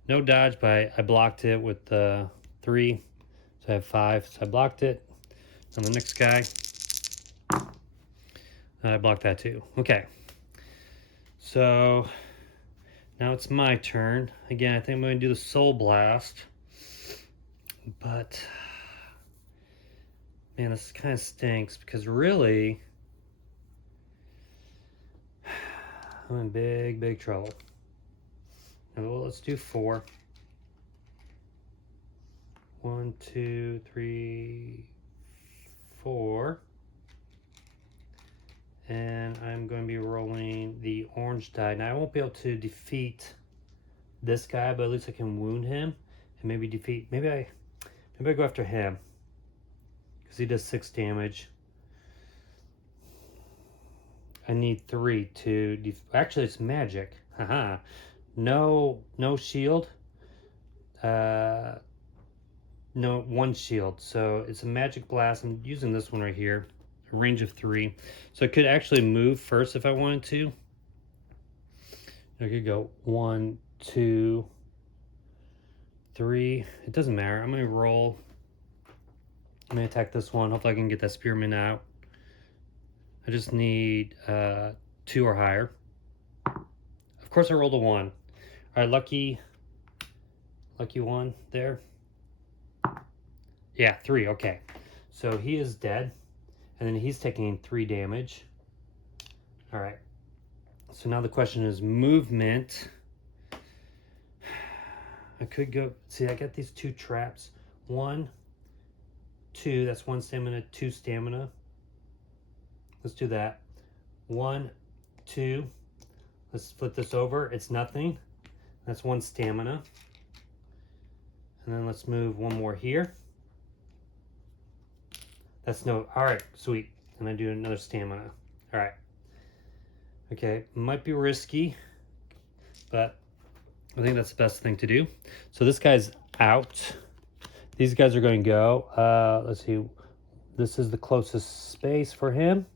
No dodge, but I blocked it with 3. So I have 5, so I blocked it. And the next guy, I blocked that too. Okay. So now it's my turn. Again, I think I'm going to do the Soul Blast. But, man, this kind of stinks because really, I'm in big, big trouble. Well, let's do 4. 1, 2, 3, 4. And I'm going to be rolling the orange die. Now I won't be able to defeat this guy, but at least I can wound him and maybe defeat. Maybe I go after him because he does 6 damage. I need 3 to actually it's magic. Haha. No shield. No, 1 shield. So it's a magic blast. I'm using this one right here. A range of 3. So I could actually move first if I wanted to. I could go 1, 2, 3. It doesn't matter. I'm going to roll. I'm going to attack this one. Hopefully I can get that spearman out. I just need 2 or higher. Of course I rolled a 1. All right, lucky 1 there. Yeah, 3, okay. So he is dead. And then he's taking 3 damage. All right. So now the question is movement. I could go, see, I got these 2 traps. 1, 2, that's 1 stamina, 2 stamina. Let's do that. 1, 2. Let's flip this over. It's nothing. That's 1 stamina. And then let's move 1 more here. That's no, all right, sweet. And I do another stamina. All right. Okay, might be risky, but I think that's the best thing to do. So this guy's out. These guys are going to go. Let's see. This is the closest space for him.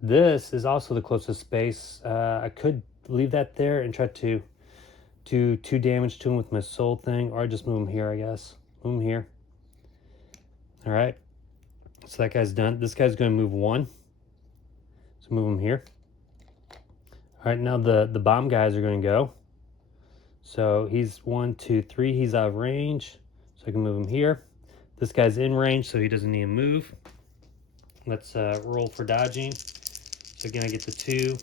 This is also the closest space. I could leave that there and try to do 2 damage to him with my soul thing, or I just move him here, I guess. Move him here. All right. So that guy's done. This guy's going to move 1. So move him here. All right, now the bomb guys are going to go. So he's 1, 2, 3. He's out of range, so I can move him here. This guy's in range, so he doesn't need to move. Let's roll for dodging. So again, I get the two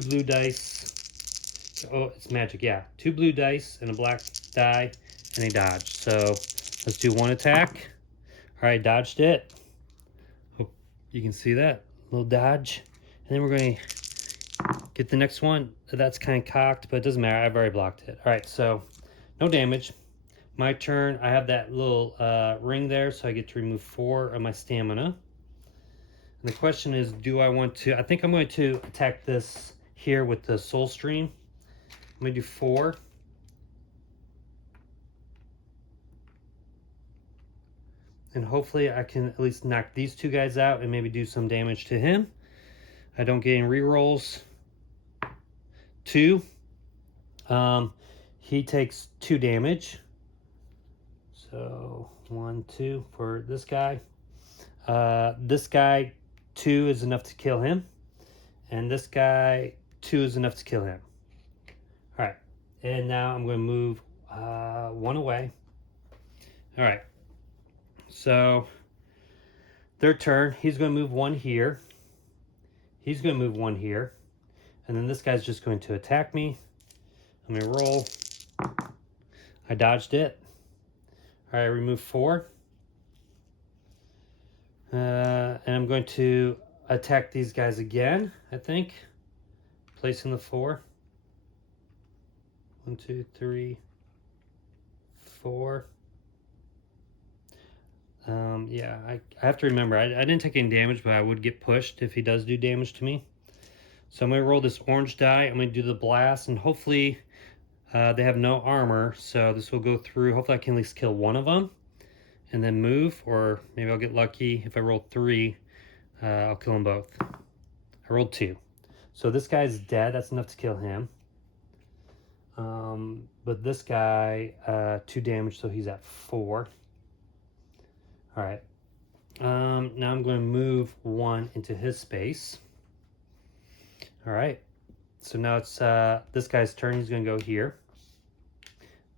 blue dice. Oh, it's magic, yeah. 2 blue dice and a black die, and a dodge. So let's do 1 attack. All right, dodged it. Hope you can see that little dodge. And then we're going to get the next one. That's kind of cocked, but it doesn't matter. I've already blocked it. All right, so no damage. My turn. I have that little ring there, so I get to remove 4 of my stamina. And the question is, do I want to... I think I'm going to attack this here with the Soul Stream. I'm going to do 4. And hopefully I can at least knock these 2 guys out and maybe do some damage to him. I don't get any rerolls. 2. He takes 2 damage. So 1, 2 for this guy. This guy, 2 is enough to kill him. And this guy, 2 is enough to kill him. All right. And now I'm going to move 1 away. All right. So their turn. He's going to move 1 here. He's going to move 1 here. And then this guy's just going to attack me. I'm going to roll. I dodged it. All right, remove 4. And I'm going to attack these guys again, I think. Placing the 4. 1, 2, 3, 4. Yeah, I have to remember, I didn't take any damage, but I would get pushed if he does do damage to me. So I'm going to roll this orange die. I'm going to do the blast, and hopefully they have no armor, so this will go through. Hopefully I can at least kill 1 of them and then move, or maybe I'll get lucky. If I roll 3, I'll kill them both. I rolled 2. So this guy's dead. That's enough to kill him. But this guy, 2 damage, so he's at 4. All right. Now I'm going to move 1 into his space. All right. So now it's this guy's turn. He's going to go here.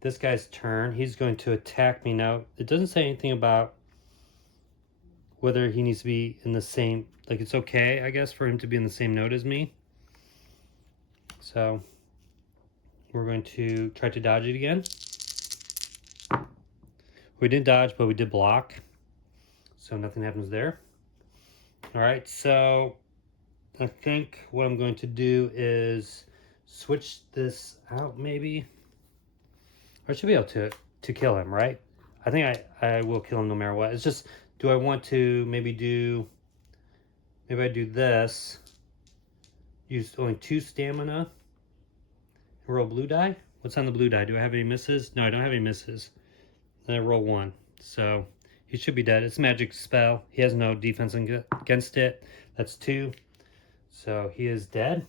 This guy's turn. He's going to attack me. Now, it doesn't say anything about whether he needs to be in the same... Like, it's okay, I guess, for him to be in the same node as me. So we're going to try to dodge it again. We didn't dodge, but we did block. So nothing happens there. All right, so I think what I'm going to do is switch this out, maybe. Or I should be able to kill him, right? I think I will kill him no matter what. It's just, do I want to maybe I do this. Use only 2 stamina. And roll blue die. What's on the blue die? Do I have any misses? No, I don't have any misses. Then I roll 1. So he should be dead. It's a magic spell. He has no defense against it. That's 2. So he is dead.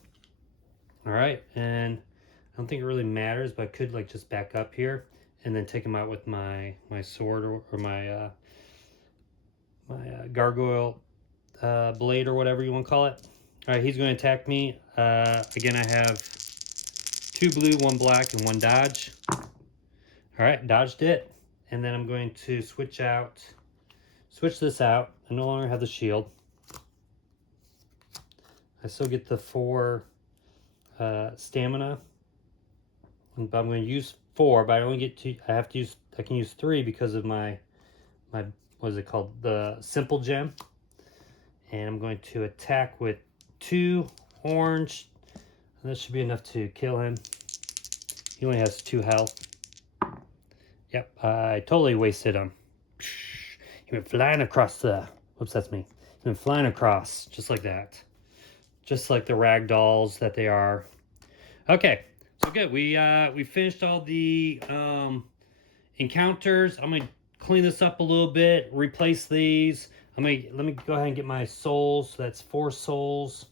All right, and I don't think it really matters, but I could like just back up here and then take him out with my sword or my gargoyle blade or whatever you want to call it. All right, he's going to attack me. Again, I have 2 blue, 1 black, and 1 dodge. All right, dodged it. And then I'm going to switch this out. I no longer have the shield. I still get the 4 stamina. But I'm going to use 4, but I only get to, I can use 3 because of my what is it called? The simple gem. And I'm going to attack with 2 orange. And that should be enough to kill him. He only has 2 health. Yep, I totally wasted him. He went flying across the... Whoops, that's me. He went flying across, just like that. Just like the rag dolls that they are. Okay, so good. We finished all the encounters. I'm going to clean this up a little bit, replace these. Let me go ahead and get my souls. So that's 4 souls.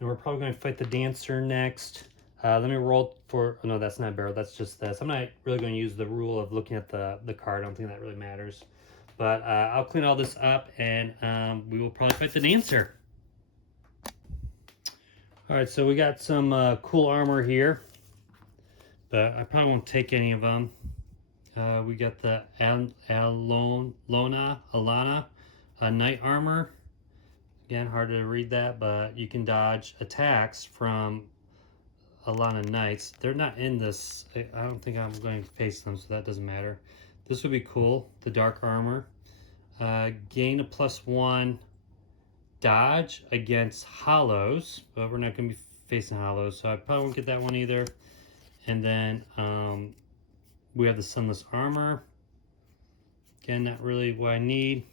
And we're probably going to fight the dancer next. Let me roll for... Oh, no, that's not barrel. That's just this. I'm not really going to use the rule of looking at the card. I don't think that really matters. But I'll clean all this up, and we will probably fight the dancer. All right, so we got some cool armor here. but I probably won't take any of them. We got the Alana Knight Armor. Again, hard to read that, but you can dodge attacks from Alana Knights. They're not in this. I don't think I'm going to face them, so that doesn't matter. This would be cool. The Dark Armor. Gain a +1 dodge against hollows, but we're not going to be facing hollows, so I probably won't get that one either. And then we have the Sunless Armor. Again, not really what I need.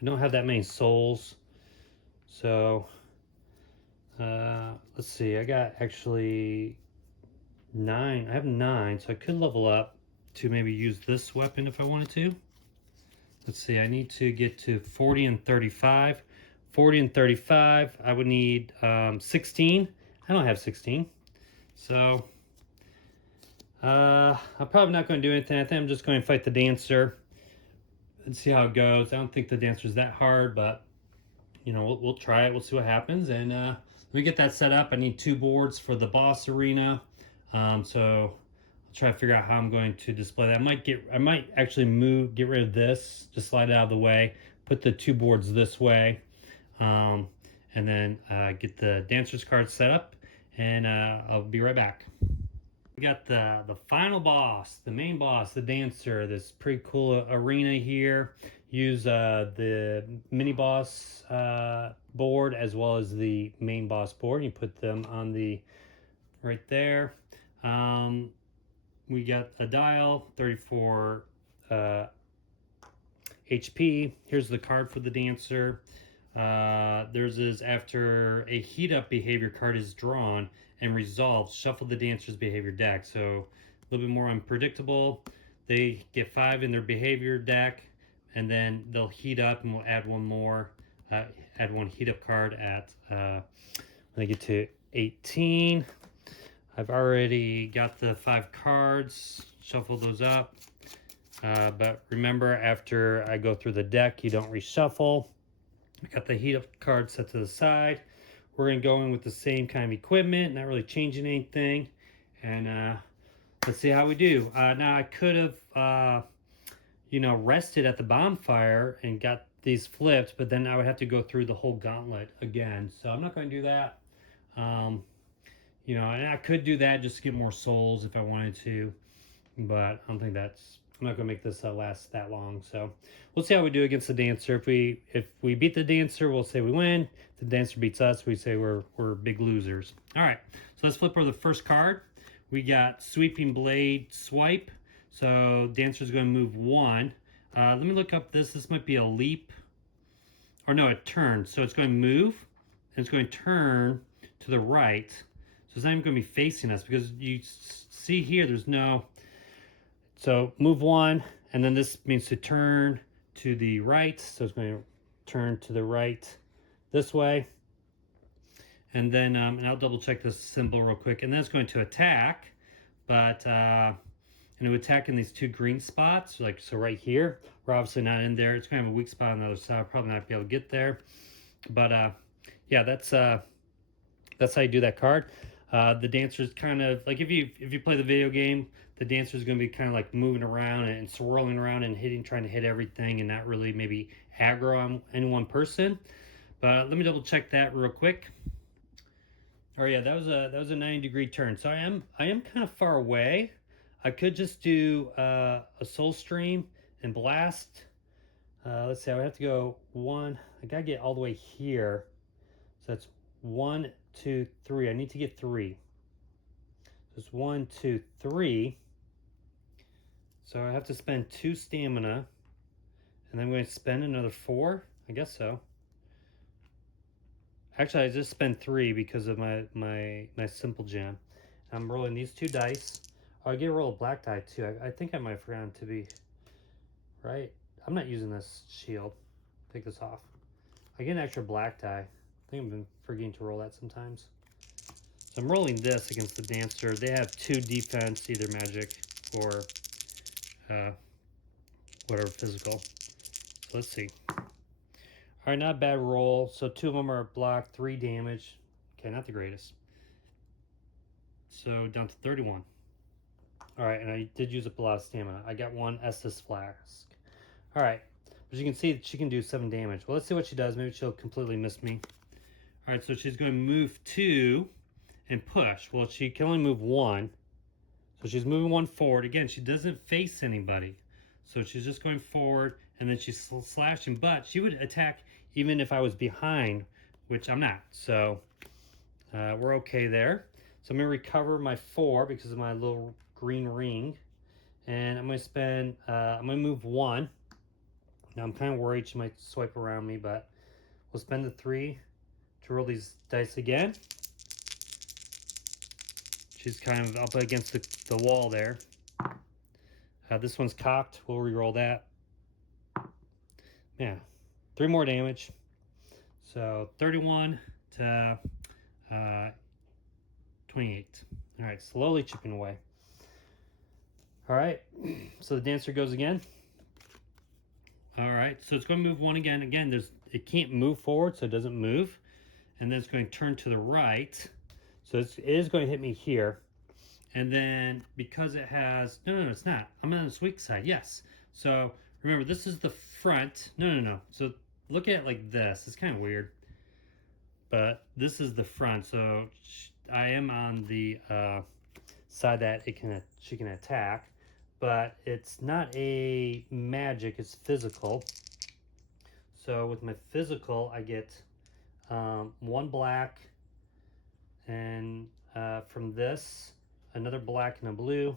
I don't have that many souls, so let's see. I got actually 9. I have 9, so I could level up to maybe use this weapon if I wanted to. Let's see. I need to get to 40 and 35. 40 and 35. I would need 16. I don't have 16, so I'm probably not going to do anything. I think I'm just going to fight the Dancer and see how it goes. I don't think the Dancer's that hard, but you know, we'll try it. We'll see what happens. And let me get that set up. I need 2 boards for the boss arena. So I'll try to figure out how I'm going to display that. I might actually get rid of this, just slide it out of the way, put the 2 boards this way, and then get the Dancer's card set up, and I'll be right back. We got the final boss, the main boss, the Dancer. This pretty cool arena here. Use the mini boss board as well as the main boss board. You put them on the right there. We got a dial, 34 HP. Here's the card for the Dancer. Theirs is after a heat up behavior card is drawn and resolved, shuffle the Dancer's behavior deck. So a little bit more unpredictable. They get 5 in their behavior deck, and then they'll heat up, and we'll add one more, add 1 heat up card at when they get to 18. I've already got the 5 cards, shuffle those up. But remember, after I go through the deck, you don't reshuffle. I got the heat up card set to the side. We're going to go in with the same kind of equipment, not really changing anything. And let's see how we do. Now, I could have, rested at the bonfire and got these flipped, but then I would have to go through the whole gauntlet again. So I'm not going to do that. And I could do that just to get more souls if I wanted to, but I don't think I'm not gonna make this last that long. So we'll see how we do against the Dancer. If we beat the Dancer, we'll say we win. If the Dancer beats us, we say we're big losers. All right, so let's flip over the first card. We got Sweeping Blade Swipe. So Dancer's going to move 1. Let me look up this. This might be a leap, or no, a turn. So it's going to move, and it's going to turn to the right. So it's not even going to be facing us, because you see here, there's no. So move 1, and then this means to turn to the right. So it's going to turn to the right this way. And then, and I'll double check this symbol real quick. And then it's going to attack, but, and it would attack in these 2 green spots, like so right here. We're obviously not in there. It's going to have a weak spot on the other side. I'll probably not be able to get there. But yeah, that's how you do that card. The Dancer's kind of like, if you play the video game, the Dancer's going to be kind of like moving around and swirling around and trying to hit everything, and not really maybe aggro on any one person. But let me double check that real quick. Oh yeah, that was a 90-degree turn. So I am kind of far away. I could just do a Soul Stream and blast. Let's see, I would have to go 1. I gotta get all the way here. So that's 1, 2, 3. I need to get 3. So it's 1, 2, 3. So I have to spend 2 stamina, and then I'm going to spend another 4. I guess so. Actually, I just spent 3 because of my simple gem. I'm rolling these 2 dice. Oh, I get a roll of black die too. I think I might have forgotten to be right. I'm not using this shield. Take this off. I get an extra black die. I think I've been forgetting to roll that sometimes. So I'm rolling this against the Dancer. They have 2 defense, either magic or whatever physical. So let's see. All right, not a bad roll. So 2 of them are blocked, 3 damage. Okay, not the greatest. So down to 31. All right, and I did use up a lot of stamina. I got one Estus flask. All right, as you can see, she can do 7 damage. Well, let's see what she does. Maybe she'll completely miss me. All right, so she's going to move 2 and push. Well, she can only move 1. So she's moving 1 forward. Again, she doesn't face anybody. So she's just going forward, and then she's slashing. But she would attack even if I was behind, which I'm not. So we're okay there. So I'm going to recover my 4 because of my little green ring. And I'm going to spend, I'm going to move 1. Now I'm kind of worried she might swipe around me, but we'll spend the 3 to roll these dice again. She's kind of up against the wall there. This one's cocked. We'll re-roll that. Yeah, 3 more damage. So 31 to 28. All right, slowly chipping away. All right, so the dancer goes again. All right, so it's going to move 1 again. Again, it can't move forward, so it doesn't move. And then it's going to turn to the right. So it is going to hit me here. And then because it has, no, it's not. I'm on the weak side, yes. So remember, this is the front. No. So look at it like this. It's kind of weird. But this is the front. So I am on the side that she can attack. But it's not a magic, it's physical. So with my physical, I get 1 black, and from this, another black and a blue,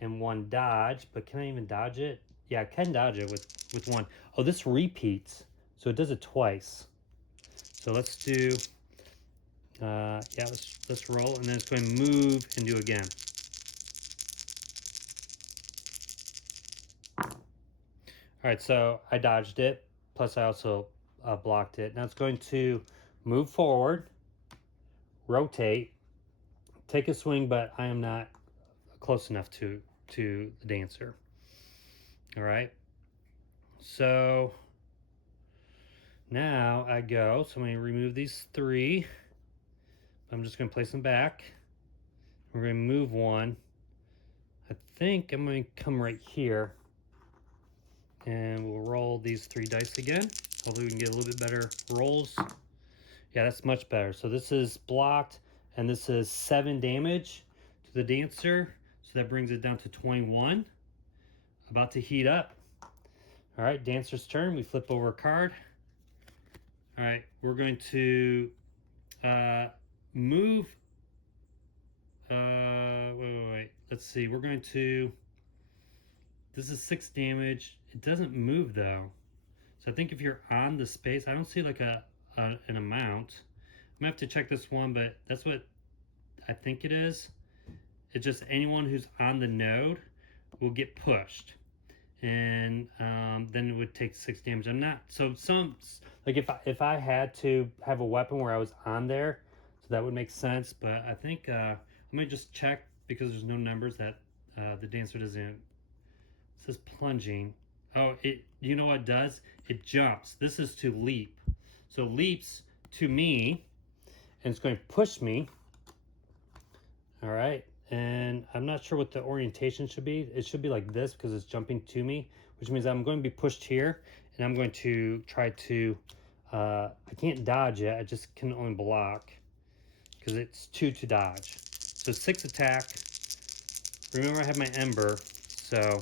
and 1 dodge. But can I even dodge it? Yeah, I can dodge it with 1. Oh, this repeats, so it does it twice. So let's do, yeah, let's roll, and then it's going to move and do again. All right, so I dodged it, plus I also blocked it. Now it's going to move forward, rotate, take a swing, but I am not close enough to the dancer. All right, so now I go. So I'm going to remove these 3. I'm just going to place them back. We're going to move 1. I think I'm going to come right here, and we'll roll these 3 dice again. Hopefully we can get a little bit better rolls. Yeah, that's much better. So this is blocked, and this is 7 damage to the dancer. So that brings it down to 21. About to heat up. All right, dancer's turn. We flip over a card. All right, we're going to move. Wait. Let's see. We're going to. This is 6 damage. It doesn't move though. So I think if you're on the space, I don't see like an amount. I'm gonna have to check this one, but that's what I think it is. It's just anyone who's on the node will get pushed, and then it would take 6 damage. I'm not so some like if I had to have a weapon where I was on there, so that would make sense. But I think I'm gonna just check because there's no numbers that the dancer doesn't. It says plunging. Oh, you know what it does? It jumps. This is to leap. So leaps to me, and it's going to push me. All right, and I'm not sure what the orientation should be. It should be like this because it's jumping to me, which means I'm going to be pushed here, and I'm going to try to, I can't dodge it. I just can only block because it's 2 to dodge. So 6 attack. Remember, I have my ember, so.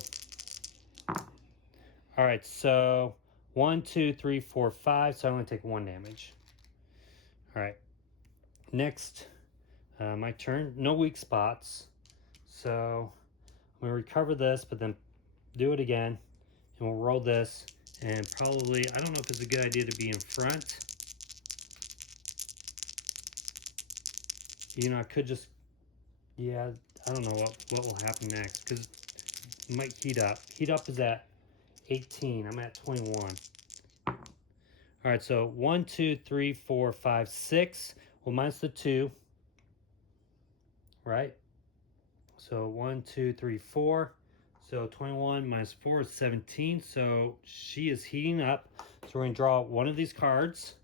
All right, so 1, 2, 3, 4, 5. So I only take 1 damage. All right, next, my turn. No weak spots. So I'm gonna recover this, but then do it again, and we'll roll this. And probably, I don't know if it's a good idea to be in front. You know, I could just, yeah, I don't know what will happen next because it might heat up. Heat up is at 18. I'm at 21. All right, so 1, 2, 3, 4, 5, 6. Well, minus the 2, right? So 1, 2, 3, 4. So 21 minus 4 is 17. So she is heating up. So we're going to draw one of these cards,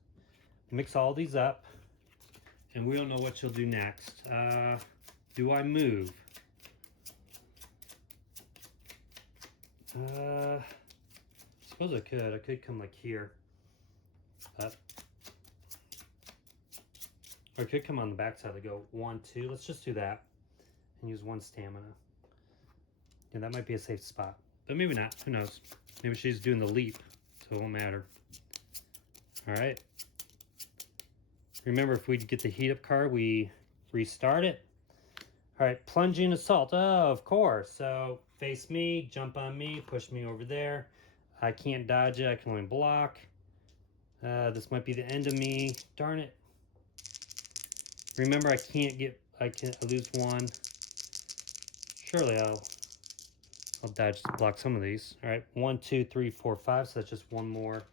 mix all these up, and we don't know what she'll do next. Do I move? Suppose I could. I could come like here. But, or I could come on the back side to go 1, 2. Let's just do that and use 1 stamina. Yeah, that might be a safe spot, but maybe not. Who knows? Maybe she's doing the leap, so it won't matter. All right. Remember, if we get the heat up card, we restart it. All right, plunging assault. Oh, of course. So face me, jump on me, push me over there. I can't dodge it. I can only block. This might be the end of me. Darn it. Remember, I lose 1. Surely I'll dodge to block some of these. All right, 1, 2, 3, 4, 5. So that's just 1 more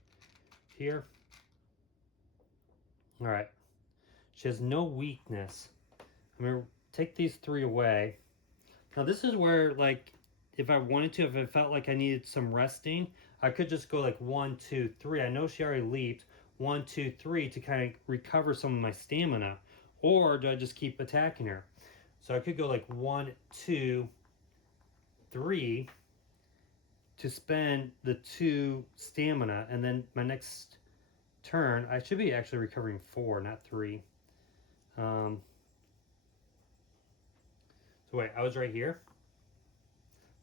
here. All right. She has no weakness. I'm gonna take these 3 away. Now this is where, like, if I wanted to, if I felt like I needed some resting, I could just go like 1, 2, 3. I know she already leaped. 1, 2, 3 to kind of recover some of my stamina. Or do I just keep attacking her? So I could go like 1, 2, 3 to spend the 2 stamina, and then my next turn I should be actually recovering 4, not 3. So wait, I was right here.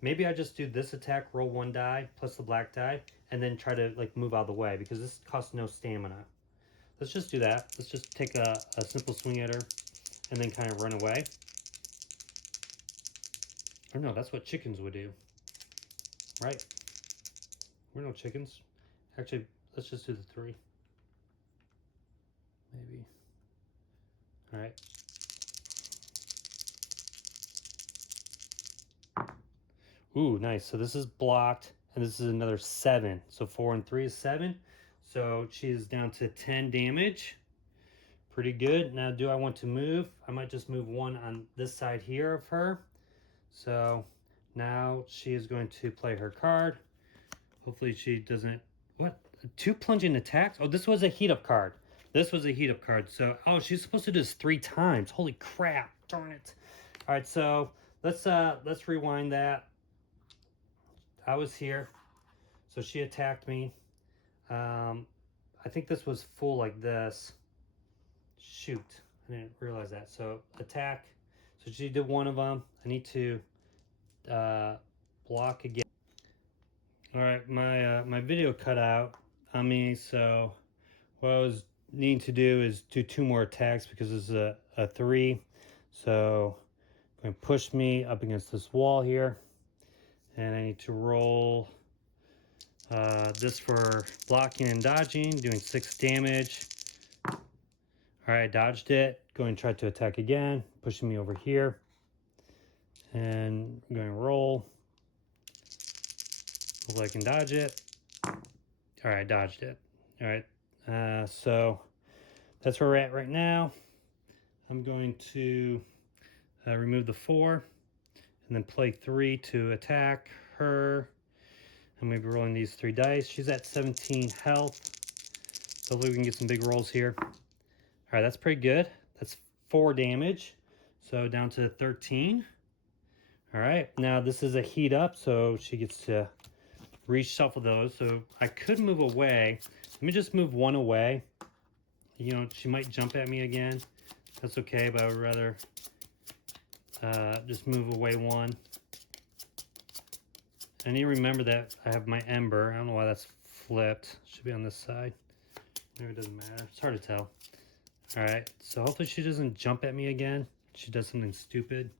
Maybe I just do this attack, roll 1 die plus the black die, and then try to like move out of the way because this costs no stamina. Let's just do that. Let's just take a simple swing at her and then kind of run away. Or no, that's what chickens would do. Right? We're no chickens. Actually, let's just do the 3. Maybe. All right. Ooh, nice. So this is blocked, and this is another 7. So 4 and 3 is 7. So she is down to 10 damage. Pretty good. Now, do I want to move? I might just move 1 on this side here of her. So now she is going to play her card. Hopefully she doesn't... What? 2 plunging attacks? Oh, this was a heat up card. This was a heat up card. So, oh, she's supposed to do this 3 times. Holy crap. Darn it. All right, so let's rewind that. I was here. So she attacked me. I think this was full like this. Shoot. I didn't realize that. So attack. So she did 1 of them. I need to block again. All right, my video cut out on me, so what I was needing to do is do 2 more attacks because this is a 3. So going to push me up against this wall here, and I need to roll this for blocking and dodging, doing 6 damage. All right, dodged it. Going to try to attack again, pushing me over here, and I'm going to roll. Hopefully I can dodge it. All right, dodged it. All right, so that's where we're at right now. I'm going to remove the 4 and then play 3 to attack her. I'm going to be rolling these 3 dice. She's at 17 health. So hopefully we can get some big rolls here. All right, that's pretty good. That's 4 damage. So down to 13. All right, now this is a heat up, so she gets to reshuffle those. So I could move away. Let me just move 1 away. You know, she might jump at me again. That's okay, but I would rather just move away 1. I need to remember that I have my ember. I don't know why that's flipped. Should be on this side. Maybe it doesn't matter. It's hard to tell. All right, so hopefully she doesn't jump at me again. She does something stupid.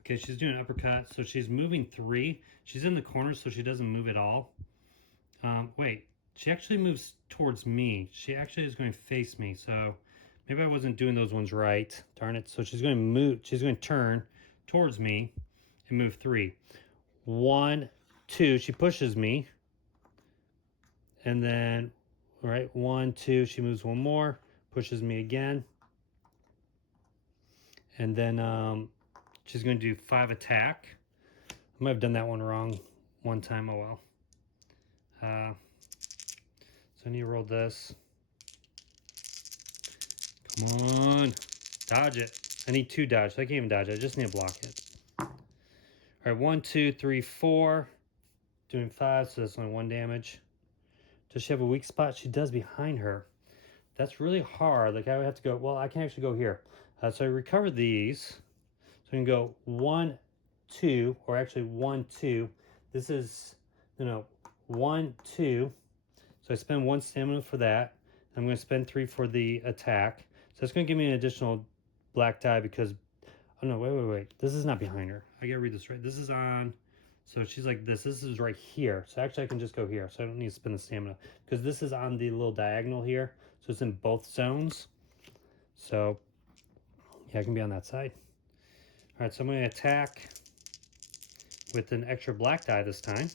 Okay, she's doing an uppercut. So she's moving 3. She's in the corner, so she doesn't move at all. Wait, she actually moves towards me. She actually is going to face me, so maybe I wasn't doing those ones right. Darn it. So she's going to move. She's going to turn towards me and move 3. 1, 2. She pushes me. And then, all right, 1, 2. She moves 1 more. Pushes me again. And then she's going to do 5 attack. I might have done that one wrong one time. Oh, well. So I need to roll this. Come on. Dodge it. I need 2 dodge. So I can't even dodge it. I just need to block it. All right, 1, 2, 3, 4. doing 5, so that's only 1 damage. Does she have a weak spot? She does behind her. That's really hard. Like I would have to go, well, I can actually go here. So I recover these. So I can go 1, 2, or actually 1, 2. This is, 1, 2. So I spend 1 stamina for that. I'm going to spend 3 for the attack. So that's going to give me an additional black die because, oh no, wait. This is not behind her. I got to read this right. This is on, so she's like this. This is right here. So actually I can just go here. So I don't need to spend the stamina because this is on the little diagonal here. So it's in both zones. So yeah, I can be on that side. All right, so I'm going to attack with an extra black die this time.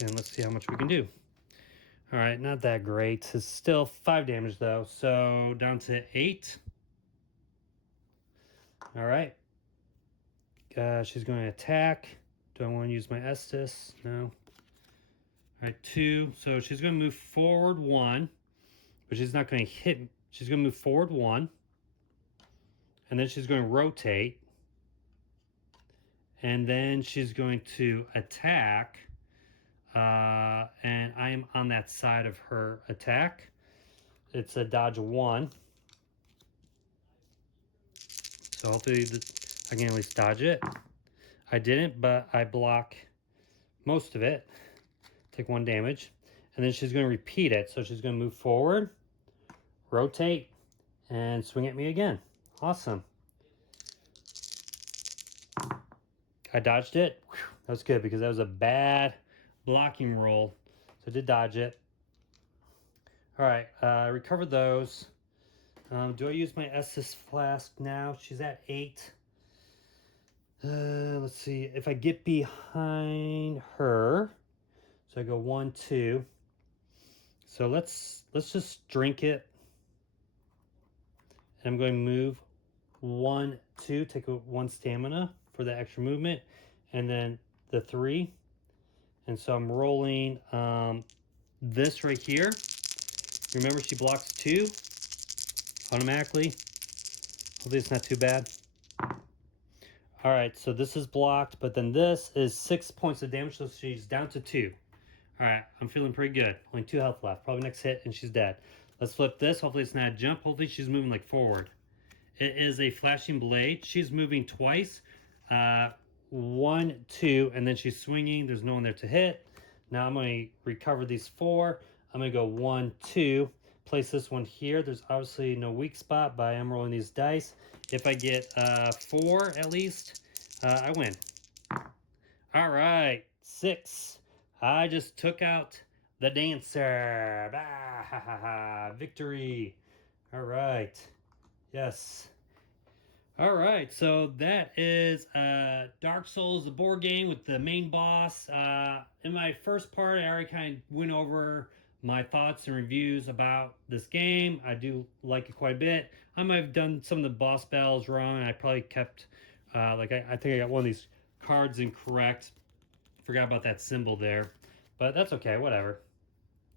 And let's see how much we can do. All right, not that great. It's still 5 damage though. So down to 8. All right. She's going to attack. Do I want to use my Estus? No. All right, 2. So she's going to move forward 1, but she's not going to hit. She's going to move forward 1, and then she's going to rotate, and then she's going to attack. And I am on that side of her attack. It's a dodge 1. So hopefully I can at least dodge it. I didn't, but I block most of it. Take 1 damage. And then she's going to repeat it. So she's going to move forward, rotate, and swing at me again. Awesome. I dodged it. Whew, that was good because that was a bad blocking roll. So I did dodge it. All right, I recovered those. Do I use my Estus flask now? She's at 8. Let's see. If I get behind her, so I go 1, 2. So let's just drink it. And I'm going to move 1, 2. Take 1 stamina for the extra movement, and then the 3. And so I'm rolling this right here. Remember, she blocks 2 automatically. Hopefully it's not too bad. All right, so this is blocked, but then this is 6 points of damage, so she's down to 2. All right, I'm feeling pretty good. Only 2 health left. Probably next hit, and she's dead. Let's flip this. Hopefully it's not a jump. Hopefully she's moving like forward. It is a flashing blade. She's moving twice. 1, 2, and then she's swinging. There's no one there to hit. Now I'm going to recover these 4. I'm going to go 1, 2. Place this one here. There's obviously no weak spot, but I am rolling these dice. If I get 4 at least, I win. All right, 6. I just took out the dancer. Bah, ha, ha, ha. Victory. All right. Yes. All right, so that is Dark Souls, the board game with the main boss. In my first part, I already kind of went over my thoughts and reviews about this game. I do like it quite a bit. I might have done some of the boss battles wrong. I probably kept, I think I got one of these cards incorrect. Forgot about that symbol there, but that's okay, whatever.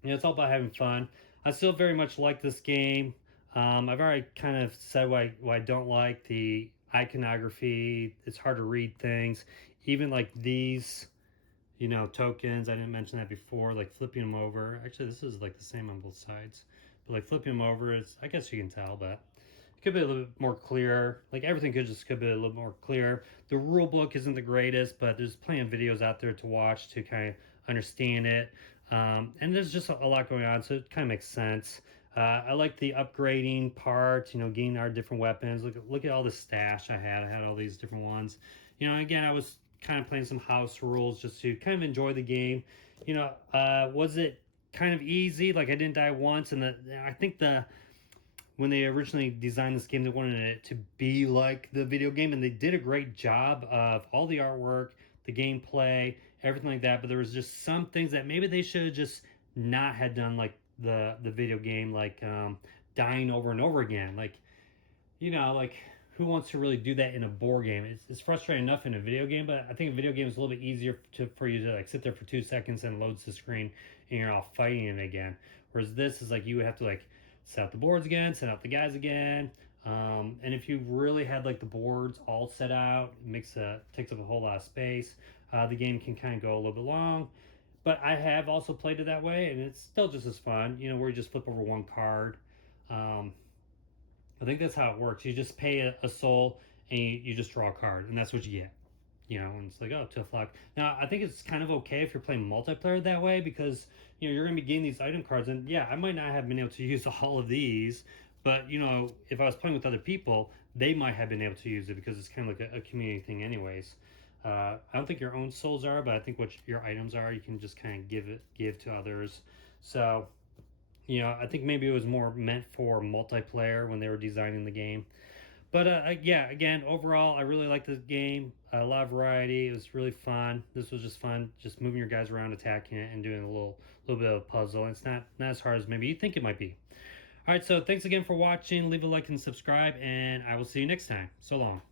It's all about having fun. I still very much like this game. I've already kind of said why I don't like the iconography. It's hard to read things. Even like these, tokens. I didn't mention that before. Like flipping them over. Actually, this is like the same on both sides. But like flipping them over, I guess you can tell, but it could be a little bit more clear. Like everything could be a little more clear. The rule book isn't the greatest, but there's plenty of videos out there to watch to kind of understand it. And there's just a lot going on, so it kind of makes sense. I like the upgrading part, getting our different weapons. Look at all the stash I had. I had all these different ones. Again, I was kind of playing some house rules just to kind of enjoy the game. Was it kind of easy? Like I didn't die once, and I think when they originally designed this game, they wanted it to be like the video game, and they did a great job of all the artwork, the gameplay, everything like that. But there was just some things that maybe they should have just not had done, like the video game, like dying over and over again. Like who wants to really do that in a board game? It's frustrating enough in a video game, but I think a video game is a little bit easier for you to like sit there for 2 seconds and loads the screen and you're all fighting it again. Whereas this is like you would have to like set out the boards again, set out the guys again. And if you really had like the boards all set out, takes up a whole lot of space. The game can kind of go a little bit long, but I have also played it that way, and it's still just as fun. You know, where you just flip over one card. Um, I think that's how it works. You just pay a soul, and you just draw a card, and that's what you get. You know, and it's like, oh, 2 o'clock. Now, I think it's kind of okay if you're playing multiplayer that way, because you know you're going to be getting these item cards, and yeah, I might not have been able to use all of these, but you know, if I was playing with other people, they might have been able to use it because it's kind of like a community thing, anyways. I don't think your own souls are, but I think what your items are, you can just kind of give to others. So you know, I think maybe it was more meant for multiplayer when they were designing the game. But yeah, again, overall, I really like this game. A lot of variety. It was really fun. This was just fun, just moving your guys around, attacking it, and doing a little bit of a puzzle. And it's not as hard as maybe you think it might be. All right, so thanks again for watching. Leave a like and subscribe, and I will see you next time. So long.